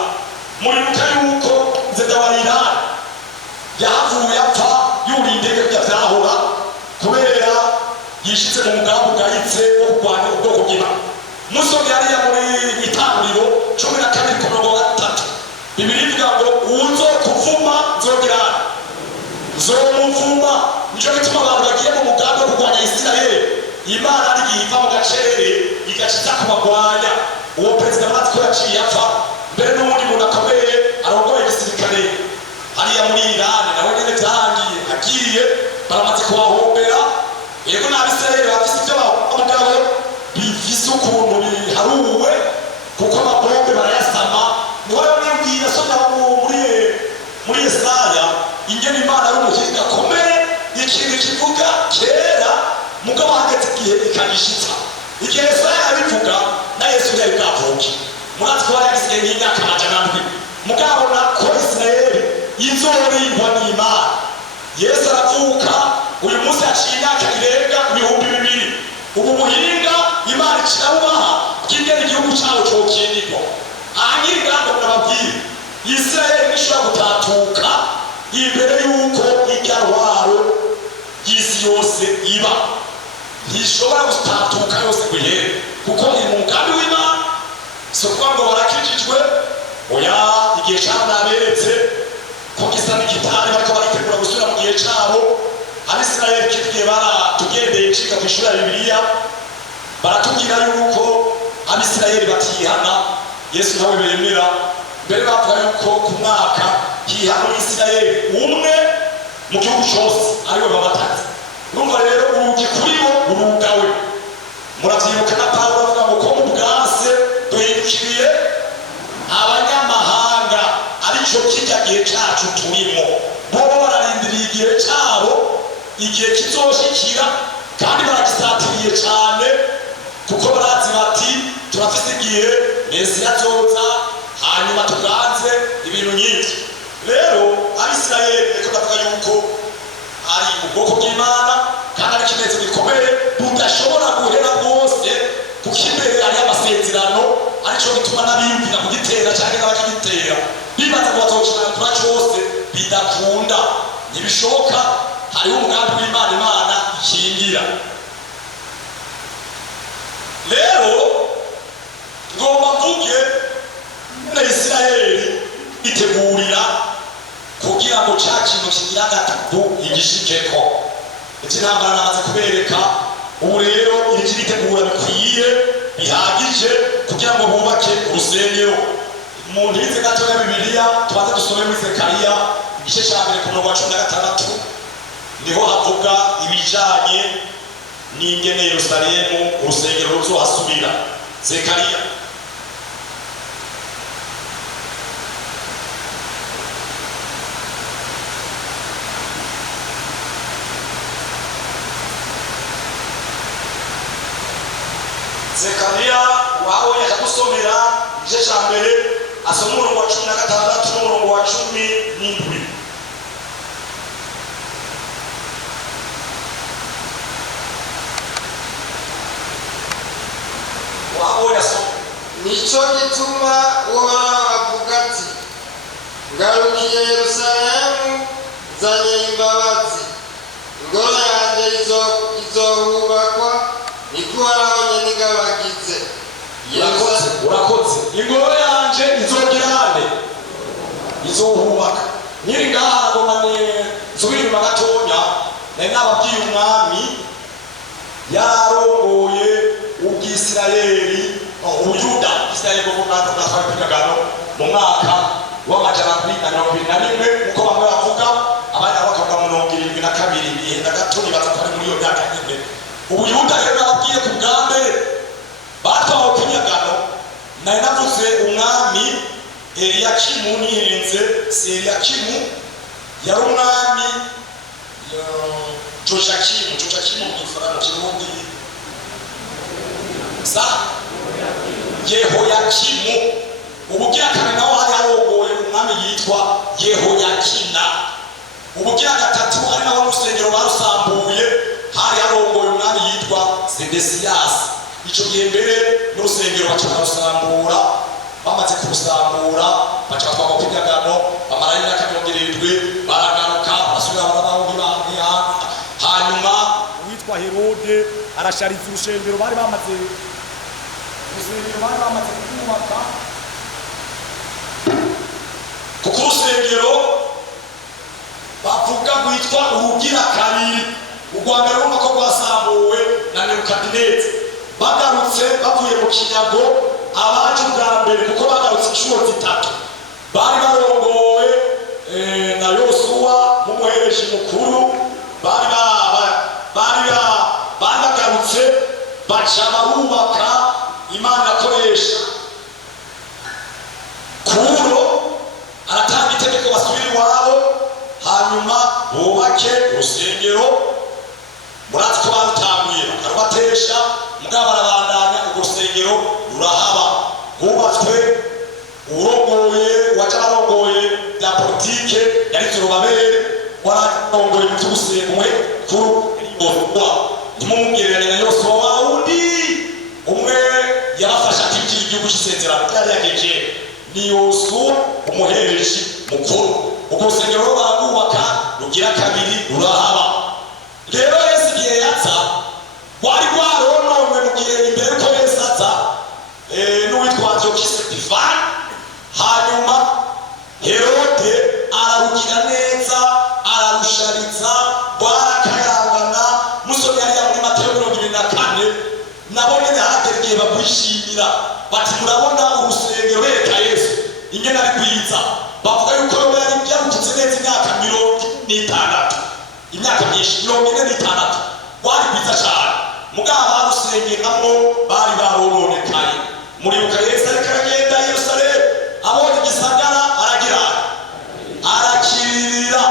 muribuka yuko Nzeda wa Irani yahavuye apfa yuriye indege vyahora kubera yishize mu mugambi ugayitse wo kurwanya ubwoko bw'Imana. Musomye hariya muri Itanguriro 12:3 Bibiliya ivuga ngo uzo kuvuma nzogira nzomuvuma. Nico gituma abantu bagiye mu mugambi wo kurwanya Isirayeli, Imana ari gihiva mu gacerere igaciza kubagwanya. Uwo perezida natwe ko yaciye apfa, mbere n'ubundi muntu akomeye arongoye igisirikare hariya muri Irani nawe nyene vyarangiye agiye baramaze kubahombera. Yego n'Abisirayeli bafise ivyo mugabo bifise ukuntu biharuwe kuko amabombe barayasama. Niho rero nibwira soma muri Yesaya ingene Imana ari umuhinga akomeye, ikintu kivuga kera mugabo hageze igihe ikagishitsa. Igihe Yesaya abivuga na Yesu yari bwavuke, murazi ko yarisigaye nk'imyaka 100 mugabo na ko Isirayeli izorindwa n'Imana. Yesu aravuka uyu munsi aciye imyaka irenga 2000. Ubu buhinga Imana ikirabubaha bw'ingene igihugu cyawo cokindikwa. Ahanyiri ngo nababwire Isirayeli nishobora gutatuka imbere yuko irya ntwaro y'isi yose iba, ntishobora gutatuka yose guhere kuko iri mu mugambi w'Imana. Si ukuvuga ngo barakijijwe, oya, igihe cyabo naberetse ko gisa n'igitari bariko baritegura gusubira mu gihe cyabo. Abisirayeli kigiye baratugendeye ncika ku ishuri ya Bibiliya baratubwira yuko Abisirayeli batihana, Yesu nawe bemera. Mbere bavuga yuko ku mwaka hihana Isirayeli umwe mu gihugu cyose ariwe babatazi. Urumva rero urugi kuri bo urugawe. Muravyibuka na Pawulo avuga ngo ko mu bwase duhindukiriye abanyamahanga, arico kirya gihe cacu turimo. Bobo bararindiriye igihe cabo, igihe kizoshikira kandi baragisatiriye cyane kuko barazi bati turafise igihe Mesiya azoza hanyuma tuganze ibintu nyinshi. Rero Abisirayeli reko ndavuga yuko ari ubwoko bw'Imana kandi ari ikimenyetso gikomeye budashobora guhera bwose, kuko imbere ari amasezerano, arico gituma n'abiyumvira kugitera cyane n'abakigitera bibaza ngo bazokirandura cyose bidakunda, ntibishoboka. Hariho umugambi w'Imana, Imana ikingira. Rero ngomba mvuge na Isirayeli itegura kigira gatatu igishikeko. Ikinambara namaze kubereka ubu rero iritegura bikwiye bihagije kugira ngo bubake urusengero. Umuntu yize gato ya Bibiliya tubanze dusome muri Zekariya igice cya mbere ku murongo wa 16 niho havuga ibijanye n'ingene Yerusalemu urusengero ruzohasubira. Zekariya wawe yakagusomera igice cya mbere asoma umurongo wa 16 n'umurongo wa 17. Nico gituma Uhoraho avuga ati ngarukiye Yerusalemu nzanye imbabazi, ingoro yanjye izohubakwa niko Uhoraho nyene ngabagize. Urakoze ingoro yanjye izogirane izohubaka nyiri ngaha ngomane nsubira inyuma gatonya nari nababwiye umwami yarongoye ubwisirayeli ubuyuda Isirayeli bwo mwaka mu mwaka w'amajana 221 uko bamwe bavuga abandi bakavuga 72 bihenda gato nibaza ko ari muri iyo myaka nyine. Ubuyuda rero nababwiye ku bwambe batwawe kunyagano nari navuze umwami Eliyakimu nihenze. Eliyakimu yari umwami Jojakimu mu Kirundi sa Yehoyakimu. Ubugira kane naho hari harongoye umwami yitwa Yehoyakina. Ubugira gatatu ari naho urusengero barusambuye hari harongoye umwami yitwa Sedesiyasi. Ico gihe mbere n'urusengero bacarusambura, bamaze kurusambura bacatwagwa kunyagano bamara imyaka 70 baragaruka basubira barabaho bibankiya. Hanyuma uwitwa Herode arashariza urusengero bari bamaze kubaka, kuko urusengero bavuga rwitwa urugira kabiri. Urwa mbere urumva ko rwasambuwe na Nebukadineza. Bagarutse bavuye mu kinyago abaje ubwa mbere kuko bagarutse inshuro zitatu bari barongowe na Yosuwa nk'umuhereji mukuru. Bari bagarutse baca barubaka. Imana akoresha Kuro aratanga itegeko basubira iwabo, hanyuma bubake urusengero. Muratsi ko barutanguye bakarubatesha mugabo barabandanya urwo rusengero rurahaba. Hubatswe urongoye wacarongoye bya politike yari Zorobabeli wararongoye mu by'ubusengo kuru Yosuwa. Ntimumubwirane na Yosuwa wawundi umwe yabafasha kwinjira igihugu cy'isezerano ryari yageje ni Yosuwa umuhereji mukuru. Ubwo rusengero barabwubaka rugira kabiri rurahaba. Rero Yesu igihe yaza wari rwarononwe mu gihe imbere ko Yesu aza n'uwitwa Antiyokisi Epifani. Hanyuma Herode ararugira neza ararushariza rwarakayangana. Musoni yari muri Mateyo 24 nabo nyene haragiye bagwishimira bati murabona urusengero bereka Yesu ingene ari kwiza. Bavuga yuko yari yarututse neza imyaka 60, imyaka myinshi 46 wari kwiza cyane. Mugabo barusengeramo bari barononekaye. Muribuka Yesu ariko aragenda Yerusalemu abonye igisagara arakirira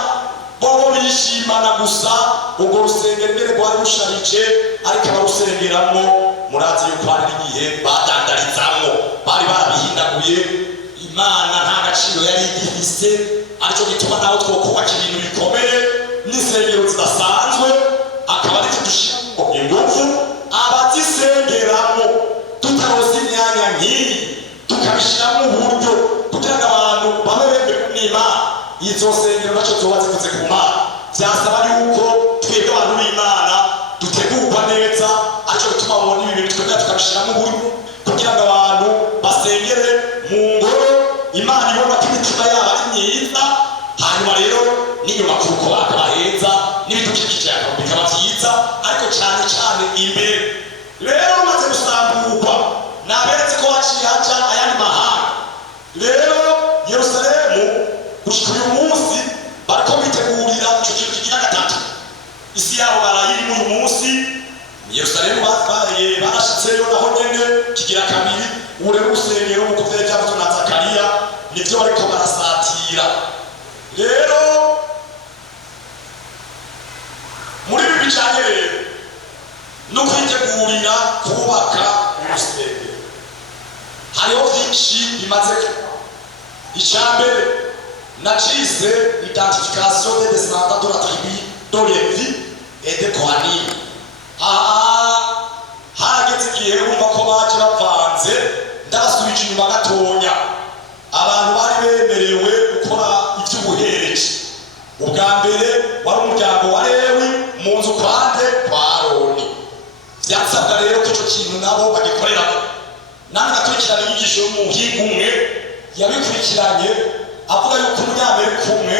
bobo bishimana gusa. Ubwo rusengero mbere rwari rusharije ariko abarusengeramo murazi yuko hari igihe badandarizamo bari barabihindaguye. Imana nta gaciro yari igifise, aricyo gituma naho twokubaka ibintu bikomeye n'isengero zidasanzwe akaba ari tudushiramo ingufu abazisengeramo tutarose imyanya nk'iyi tukabishiramo uburyo kugira ngo abantu babe bemera n'Imana. Izo sengero naco zoba zikoze ku Mana byasaba yuko twebwe abantu b'Imana dutegurwa neza, aricyo gituma mubona ibi bintu twebwe tukabishiramo uburyo kugira ngo abantu basengere mu ngoro Imana ibona ko imitima yabo ari myiza. hanyuma rero n'inyuma kuko bakabaheza n'ibidukikije bikaba byiza ariko cyane cyane imbere rero umaze gusambukwa naberetse ko haciye haca ayandi mahanga rero Yerusalemu gushika uyu munsi bariko bitegurira ico kintu kigira gatatu isi yabo barayirimo uyu munsi Yerusalemu barashitseyo naho nyene kigira kabiri ubu rero urusengero nk'uko vyari vyavuzwe na Zakariya nivyo bariko barasatira rero muri ibi bijanye rero no kwitegurira kubaka urusengero hariho vyinshi bimaze icambere nacise identification des descendants de la tribu de Lévi et de Kohanim harageze igihe wumva ko baje bavanze ndabasubije inyuma gatonya abantu bari bemerewe gukora ivy'ubuhereje ubwa mbere wari umuryango wa Lewi mu nzu kwande kwa Aroni vyasabwa rero ko ico kintu nabo bagikoreramo namwe nakurikirana inyigisho y'umuhinga umwe yabikurikiranye avuga yuko umunyamerika umwe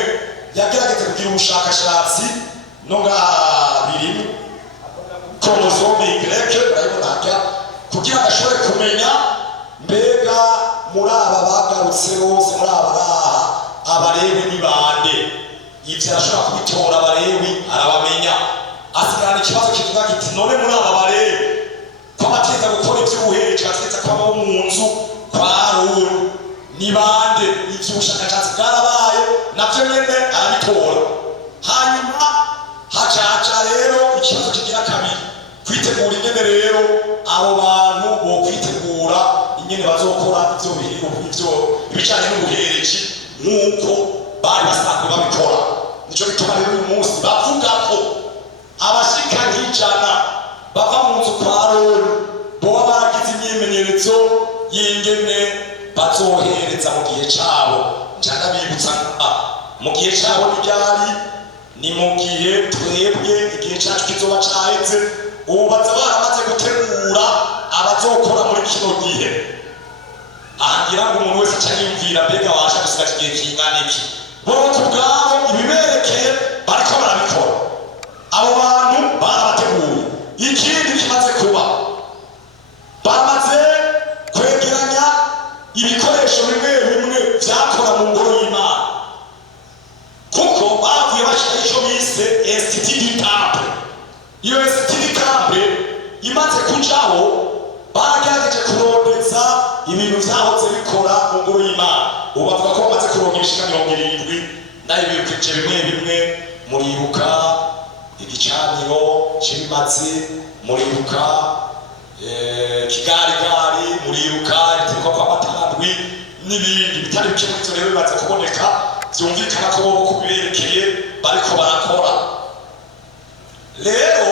yagerageze kugira ubushakashatsi no ngaha birimo chromosome Y barayibonaka kugira ngo ashobore kumenya mbega muri aba bagarutse bose muri aba ngaha Abalewi ni bande ivyo arashobora kubitora Abalewi arabamenya asigarana ikibazo kivuga kiti none muri aba Balewi ko bategeza gukora ivy'ubuhereje bategeza kuba bo mu nzu kwa Aroni ni bande ivy'ubushakashatsi bwarabaye navyo nyene arabitora hanyuma hacaca rero ikibazo kigira kabiri kwitegura ingene rero abo bantu bo kwitegura ingene bazokora ivyo bihigo ivyo ibicanye n'ubuhereje nk'uko bari basanzwe babikora nico bituma rero uyu munsi bavuga ko abashika nk'ijana bava mu nzu kwa Aroni boba baragize imyimenyerezo y'ingene bazohereza mu gihe cabo njana bibutsa mu gihe cabo n'iryari ni mu gihe twebwe igihe cacu kizoba caheze ubu baza baramaze gutegura abazokora muri kino gihe ahangira ngo umuntu wese aca yiyumvira mbega washa gusigaza igihe kingana iki bo ku bwabo ibiberekeye bariko barabikora abo bantu barabateguye ikindi kimaze kuba bamaze kwegeranya ibikoresho bimwe bimwe vyakora mu ngoro y'Imana kuko bavuye bashira ico bise Institut du Temple iyo Institut du Temple imaze kujaho baragerageje kurondeza ibintu vyahoze bikora mu ngoro y'Imana ubu bavuga ko bamaze kuronka ibishika 70 nayo ibikoresho bimwe bimwe muribuka igicaniro c'ibimazi muribuka kigarigari muribuka itegeko kwa matandwi n'ibindi bitari bike muri rero bimaze kuboneka byumvikana ko bo kubirekeye bariko barakora rero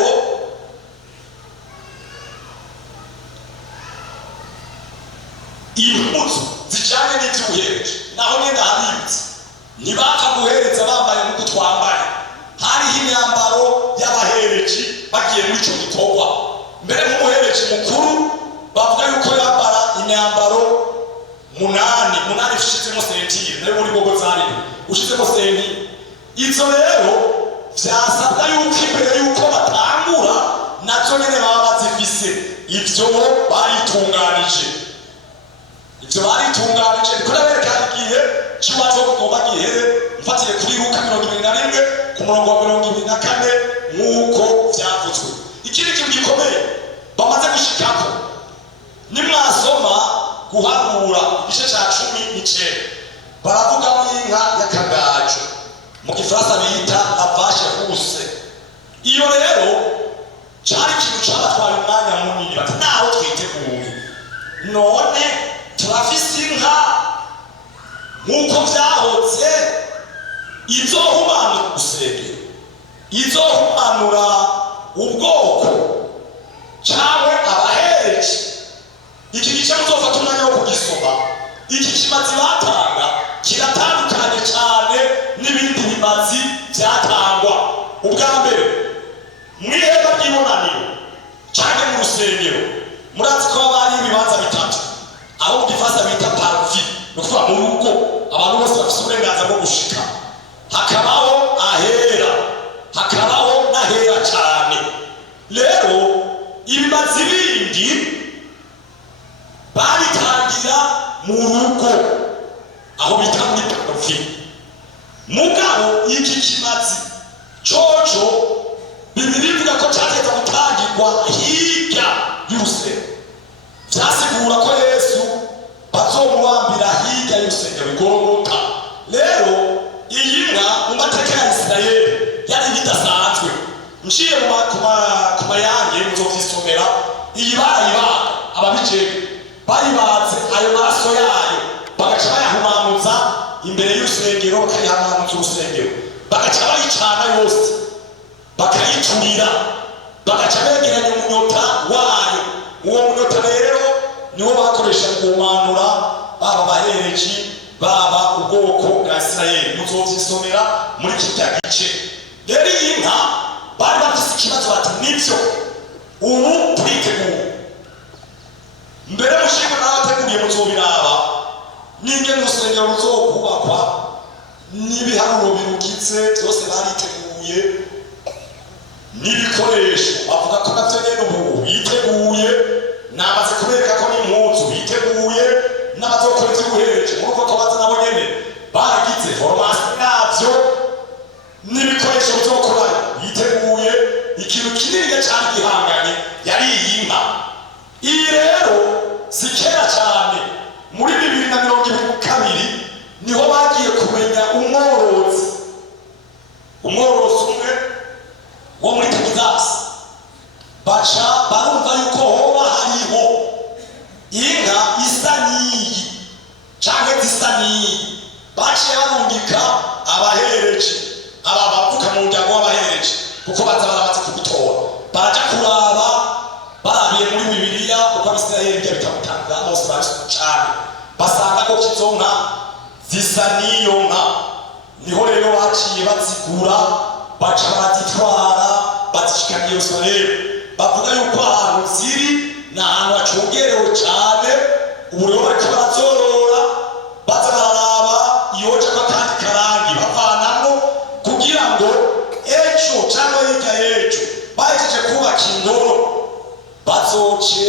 impuzu zijanye n'ivy'ubuhereje naho nyene habibutse ntibapfa guhereza bambaye nk'uko twambaye hariho imyambaro y'abahereji bagiye muri ico gikorwa mbere nk'umuhereji mukuru bavuga yuko yambara imyambaro munani ushizemo sentire nayo muri gogo zari ushizemo sentire izo rero vyasabwa yuko imbere yuko batangura nazo nyene baba bazifise ivyo baritunganije niko nabereka igihe ciwazo kugomba gihere mfatire kuri Luka 21 ku murongo wa 24 nk'uko vyavuzwe ikindi kintu gikomeye bamaze gushikako nimwasoma guharura igice ca 19 baravuga mw'inka y'akagajo mu gifaransa bita la vache rousse iyo rero cari ikintu cabatwaye umwanya munini bati naho twiteguye none turafise inka nk'uko vyahoze izohumanura urusengero izohumanura ubwoko cawe abahereje iki gice muzofata umwanya wo kugisoma iki kimazi batanga kiratandukanye cyane n'ibindi bimazi byatangwa ubwa mbere mwihema ry'ibonaniro cyane mu rusengero murazi ko bari ibibanza bitatu aho mu gifaransa bita parvis no kuva mu rugo abantu bose bafite uburenganzira bwo gushika hakabaho ahera, hakabaho n'ahera cyane. Rero ibimazi bindi babitangira mu rugo aho bita muri parofi. Mugabo iki kimazi coco Bibiri ivuga ko cyateza gutangirwa hirya y'urusengero. Vyasigura ko Yesu bazomuwambira hirya y'urusengero Golgota. Rero iyi nka mu mateka ya Isirayeli yari bidasanzwe. Nciye ku mayange muzovyisomera, iyi barayibaga ababijejwe bayibatse ayo maraso yayo bagaca bayahumanuza imbere y'urusengero, bakayihanuza urusengero, bagaca bayicana yose, bakayicurira, bagaca begeranya umunyota wayo. Uwo munyota rero niwo bakoresha guhumanura baba bahereji, baba ubwoko bwa Isirayeli. Muzovyisomera muri kirya gice. Rero iyi nka bari bafise ikibazo bati nivyo ubu twiteguye, mbere mushinga n'abateguriye muzobiraba n'ingene urusengero ruzokubakwa n'ibiharuro birugize byose bariteguye, n'ibikoresho bavuga ko navyo nyene ubu biteguye, namaze kubereka ko n'impuzu biteguye, n'abazokora ivy'ubuhereje murumva ko baza nabo nyene baragize formation yavyo, n'ibikoresho bizokorayo biteguye. Ikintu kinini cyane gihanganye yari iyi nka. Iyi rero si kera cyane, muri 2022 niho bagiye kumenya umworozi umwe wo muri Texas, baca barumva yuko hoba hariho inka isa n'iyi canke zisa n'iyi. Baciye barungika abahereje, aba bavuka mu muryango w'abahereje, kuko baza baramaze kugutora, baraja kuraba, barabiye muri Bibiliya uko Abisirayeli bya bitamutanga bose babisuka cyane, basanga ko izo nka zisa n'iyo nka. Niho rero baciye bazigura, baca barazitwara, bazishikana Yerusalemu. Bavuga yuko ahantu ziri ni ahantu hacungerewe cyane. Ubu rero bariko barazorora, baza bararaba iyoja kandi karangi bavanamo, kugira ngo ejo cyangwa hirya y'ejo bahejeje kubaka ingoro bazoce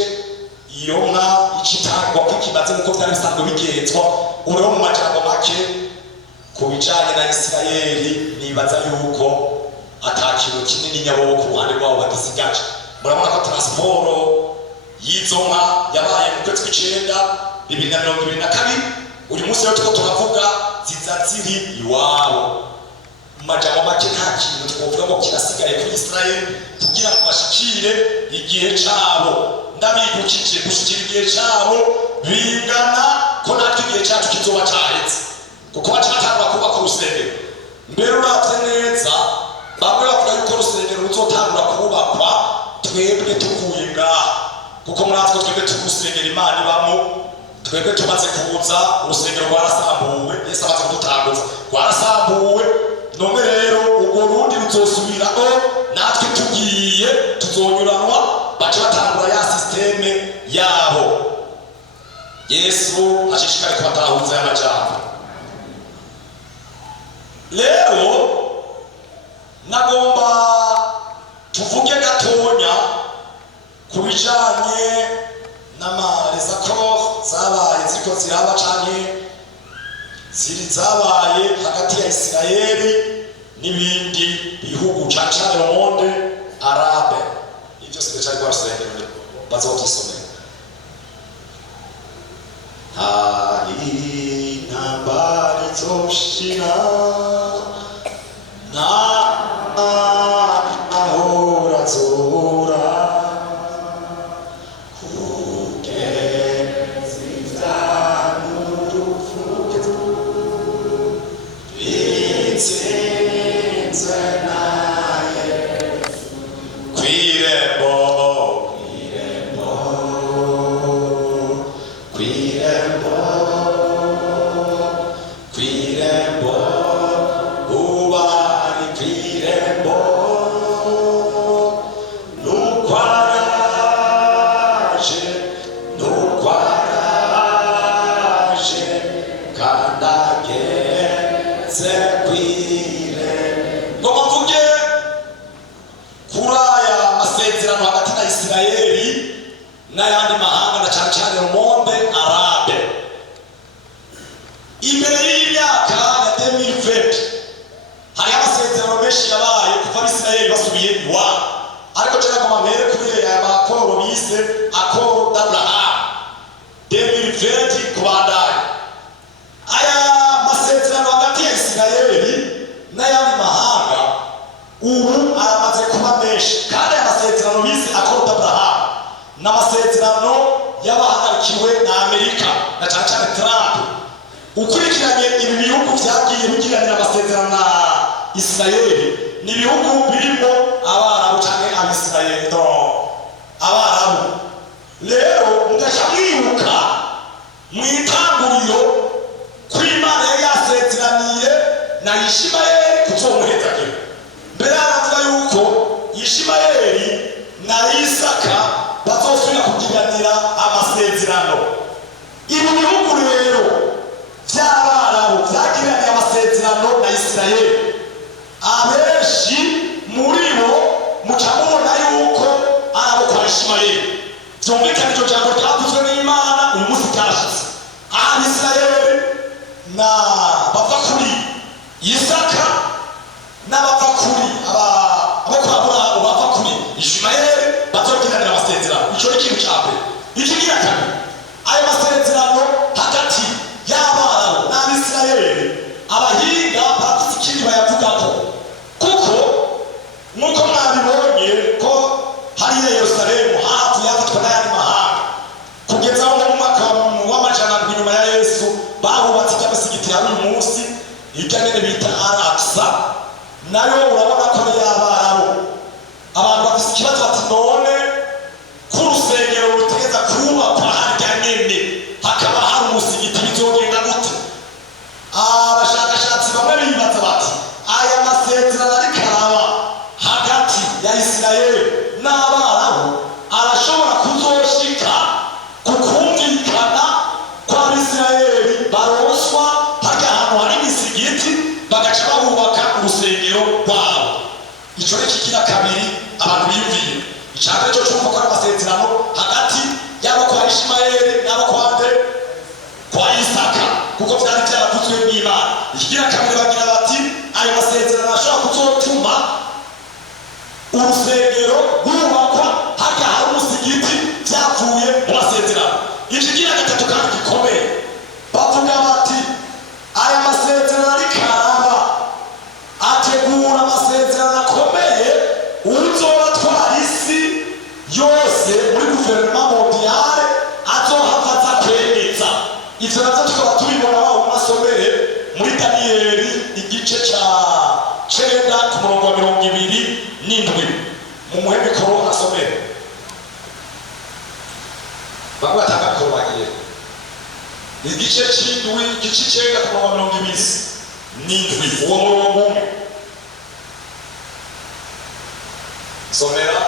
iyo nka icitangwa ko ikimaze nk'uko byari bisanzwe bigenzwa. Ubu rero mu majambo make ku bijanye na Isirayeli nibaza yuko ata kintu kinini nyabo ku ruhande rwabo bagisigaje. Murabona ko transport y'izo nka yabaye mu kwezi kw'icenda 2022. Uyu munsi rero tuko turavuga ziza ziri iwabo. Mu majambo make nta kintu twovuga ngo kirasigaye kuri Isirayeli kugira ngo bashikire igihe cabo. Ndabibukije gushikira igihe cabo bingana ko natwe igihe cyacu kizoba cyahetse, kuko bacatangura kubaka urusengero. Mbere uravye neza, bamwe bavuga yuko urusengero ruzotangura kubakwa twebwe tuvuye ngaha, kuko muratwe twebwe turusengero Imana ibamo. Twebwe tumaze kuza urusengero rwarasambuwe, Yesu amaze kudutanguza rwarasambuwe. None rero ubwo rundi ruzosubiraho, natwe tugiye tuzonyuranwa, baca batangura ya systeme yabo. Yesu ashishikare kubatahuza y'amajambo. Leo nagomba tuvuge gatonya ku bijanye n'amarezakoro zabaye ziko ziraba canke zabaye hagati ya Isirayeli n'ibindi bihugu cane cane mu monde arabe. Ivyo sivyo cyari rwasengero bazovyisomera. Hari nambari zoshira na ahora zora Kandage se qui imbere y'imyaka ya 2020 hari amasezerano menshi yabaye kuva Abisirayeli basubiye iwabo, ariko cyane ko mamere kubera aya makoro bise akoro d'Abraham 2020 kubandanya. Aya masezerano hagati ya Isirayeli n'ayandi mahanga ubu aramaze kuba menshi, kandi aya masezerano bise akoro d'Abraham n'amasezerano y'abahagarikiwe na Amerika na cyane cyane Trump. Ukurikiranye ibi bihugu byagiye bigiranira amasezerano na Isirayeli ni ibihugu birimo Abarabu cyane Abisirayeli Abarabu. Rero mugasha mwibuka mu itanguriro ko Imana yari yasezeraniye na Ishimayeli kuzomuhezagirwa. Mbere aravuga yuko Ishimayeli na Isaka bazosubira kugiranira amasezerano. Ibi bihugu rero by'Abarabu byagiranye amasezerano na Isirayeli, abenshi muri bo muca mubona yuko arabo kwa Ishimayeli. Byumvikana icyo jambo ryavuzwe n'Imana uyu munsi cyashitse. Abisirayeli na bava kuri Isaka n'abava kuri Aburahamu bava kuri Ishimayeli bazogiranira amasezerano. Icyo ni ikintu cya mbere. Ikigira kabiri, ayo masezerano hagati y'Abarabu n'Abisirayeli abahinga barafite ikindi bayavugako, kuko nuko mwabibonye ko hariya Yerusalemu hafi yafatwa n'ayandi mahanga kugeza aho mu mwaka w'amajana nyuma ya Yesu bahubatse iby'amasigiti ya uyu munsi ibyo nyine bita Al-Aqsa, nayo urabona ko ari y'Abarabu. Abantu bafite ikibazo bati none ko urusengero rutegeza kubakwa harya nyine hakaba hari umusigiti bizogenda gute? Abashakashatsi bamwe bibaza bati aya masezerano ariko araba hagati ya Isirayeli n'Abarabu arashobora kuzoshika ku kumvikana kwa Abisirayeli baroswa harya ahantu hari imisigiti bagaca bahubaka urusengero rwabo. Icyo ni kigira kabiri abantu biyumviye. Icyambere cyo cyumva ko ari amasezerano hagati y'abo kwa Ishimayeli n'abo kwa Isaka, kuko byari byaravuzwe n'Imana. Ikigira kabiri bagira bati ayo masezerano ashobora kuzotuma urusengero rwubakwa harya hari umusigiti byavuye mu masezerano. Ikigira gatatu kandi gikomeye bavuga bati aya masezerano ariko araba ategura amasezerano akomeye uzobatwara isi yose muri guverinoma mondiale azohava aza kwemeza. Ivyo navyo tukaba tubibona aho mu masomere muri Daniyeli igice ca 9 ku murongo wa 27 mu muhe mikoro asomere bamwe batanga mikoro bagiye igice c'indwi igice 9 ku murongo wa 27 uwo murongo umwe somera.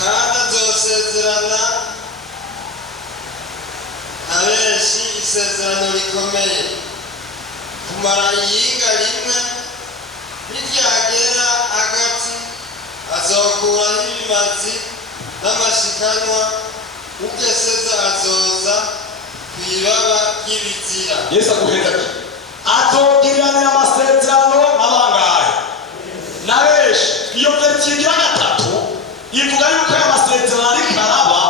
kandi azosezerana abenshi isezerano rikomeye kumara iyinga rimwe, niryagera hagati azokuraho ibimazi n'amashikanwa, ugeseza azoza kw'ibaba ry'ibizira. Yesu aguheza ati azogiranira amasezerano n'abangahe na benshi. Iyo kigira gatatu ivuga yuko ayo masezerano ariko araba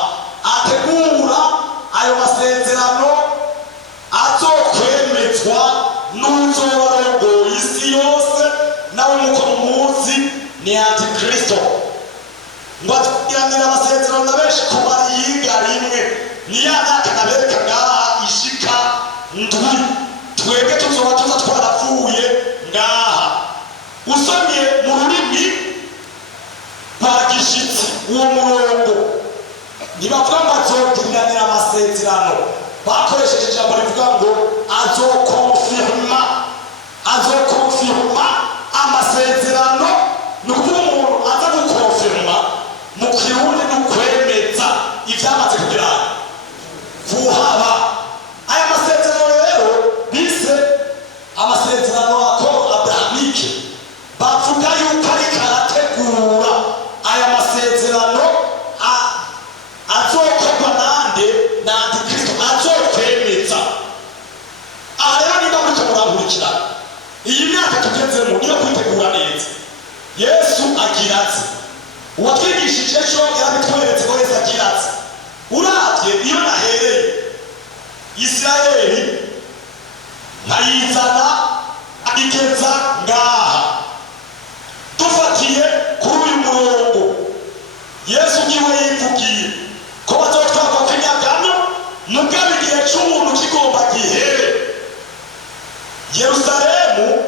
ategura ayo masezerano azokwemezwa n'uzobarongoye isi yose, nawe nk'uko muzi ni Antikristo. Ngo azogiranira amasezerano na benshi kumara iyinga rimwe, ni ya myaka nabereka ngaha ishika ndwi. Twebwe tuzoba tuza twaravuye ngaha. Usomye mu rurimi rwa gishitsi uwo murongo ntibavuga ngo azogiranira amasezerano, bakoresheje ijambo rivuga ngo azokonfirma amasezerano. Ni ukuvuga umuntu aza gukonfirma mu kirundi ni ukwemeza ivyamaze kugira vuhaba. Aya masezerano rero bise amasezerano akoro abrahamike, bavuga yuko ariko arategura aya masezerano we yivugiye ko bazotwagwa kw'inyagano mugabe igihe c'umuntu kigomba gihere Yerusalemu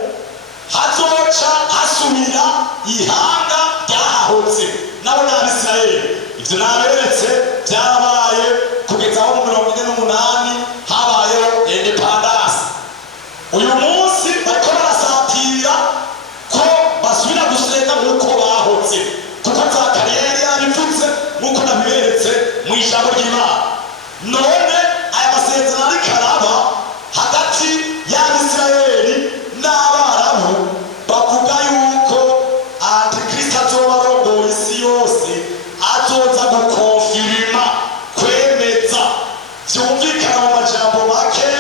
hazoca hasubira ihanga ryahahotse nabo n'Abisirayeli. Ivyo naberetse byarabaye kugeza aho mu 48 habayeho independence. Uyu munsi bariko barasatira ko basubira gusenga nk'uko bahotse, kuko Zakariya yari yabivuze nk'uko nabiberetse mu ijambo ry'Imana. None aya masezerano ariko araba hagati y'Abisirayeli n'Abarabu bavuga yuko Antikristo azoba arongoye isi yose, azoza gukonfirima, kwemeza. Vyumvikana mu majambo make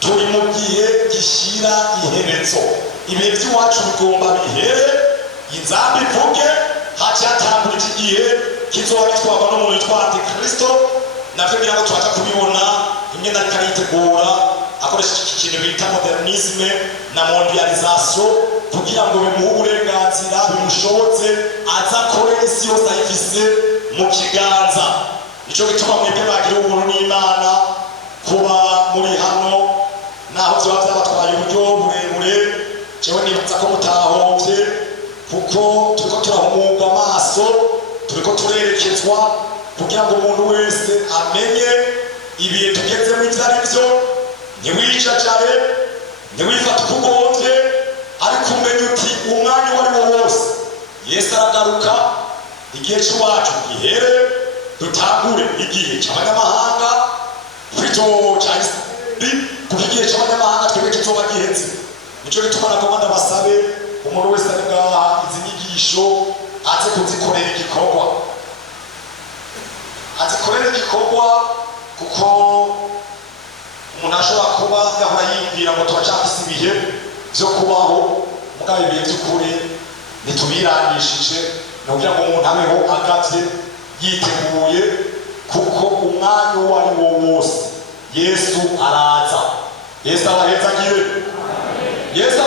turi mu gihe gishira iherezo. Ibihe vy'iwacu bigomba bihere, inzamba ivuge, haca hatangura iki gihe kizoba gitwarwa n'umuntu witwa Antikristo. Navyo ngira ngo twaja kubibona imwe na karitegura akoresheje iki kintu bita modernisme na mondialisation kugira ngo bimuhe uburenganzira bimushobotse aza akore isi yose ayifise mu kiganza. Nico gituma mwebwe bagira ubuntu n'Imana kuba muri hano, naho vyoba vyabatwaye uburyo burebure. Jewe nibaza ko mutahombye, kuko turiko turahumurwa amaso, turiko turerekezwa kugira ngo umuntu wese amenye ibihe tugezemo ivyo ari vyo. Ntiwicacare, ntiwifate uko ugomvye, ariko umenye uti umwanya uwo ari wo wose Yesu aragaruka, igihe c'iwacu gihere, dutangure igihe c'abanyamahanga kw'icyo ca Isirayeli, kuko igihe c'abanyamahanga twebwe kizoba giheze. Nico gituma nagomba ndabasabe umuntu wese ari ngaha izi nyigisho aze kuzikorera igikorwa, azikorera igikorwa, kuko umuntu ashobora kuba yahora yiyumvira ngo turacafise ibihe vyo kubaho, mugabo ibihe vy'ukuri ntitubirangishije. Ni kugira ngo umuntu abeho agavye yiteguye, kuko umwanya uwo ari wo wose Yesu araza. Yesu abahezagire. Yesu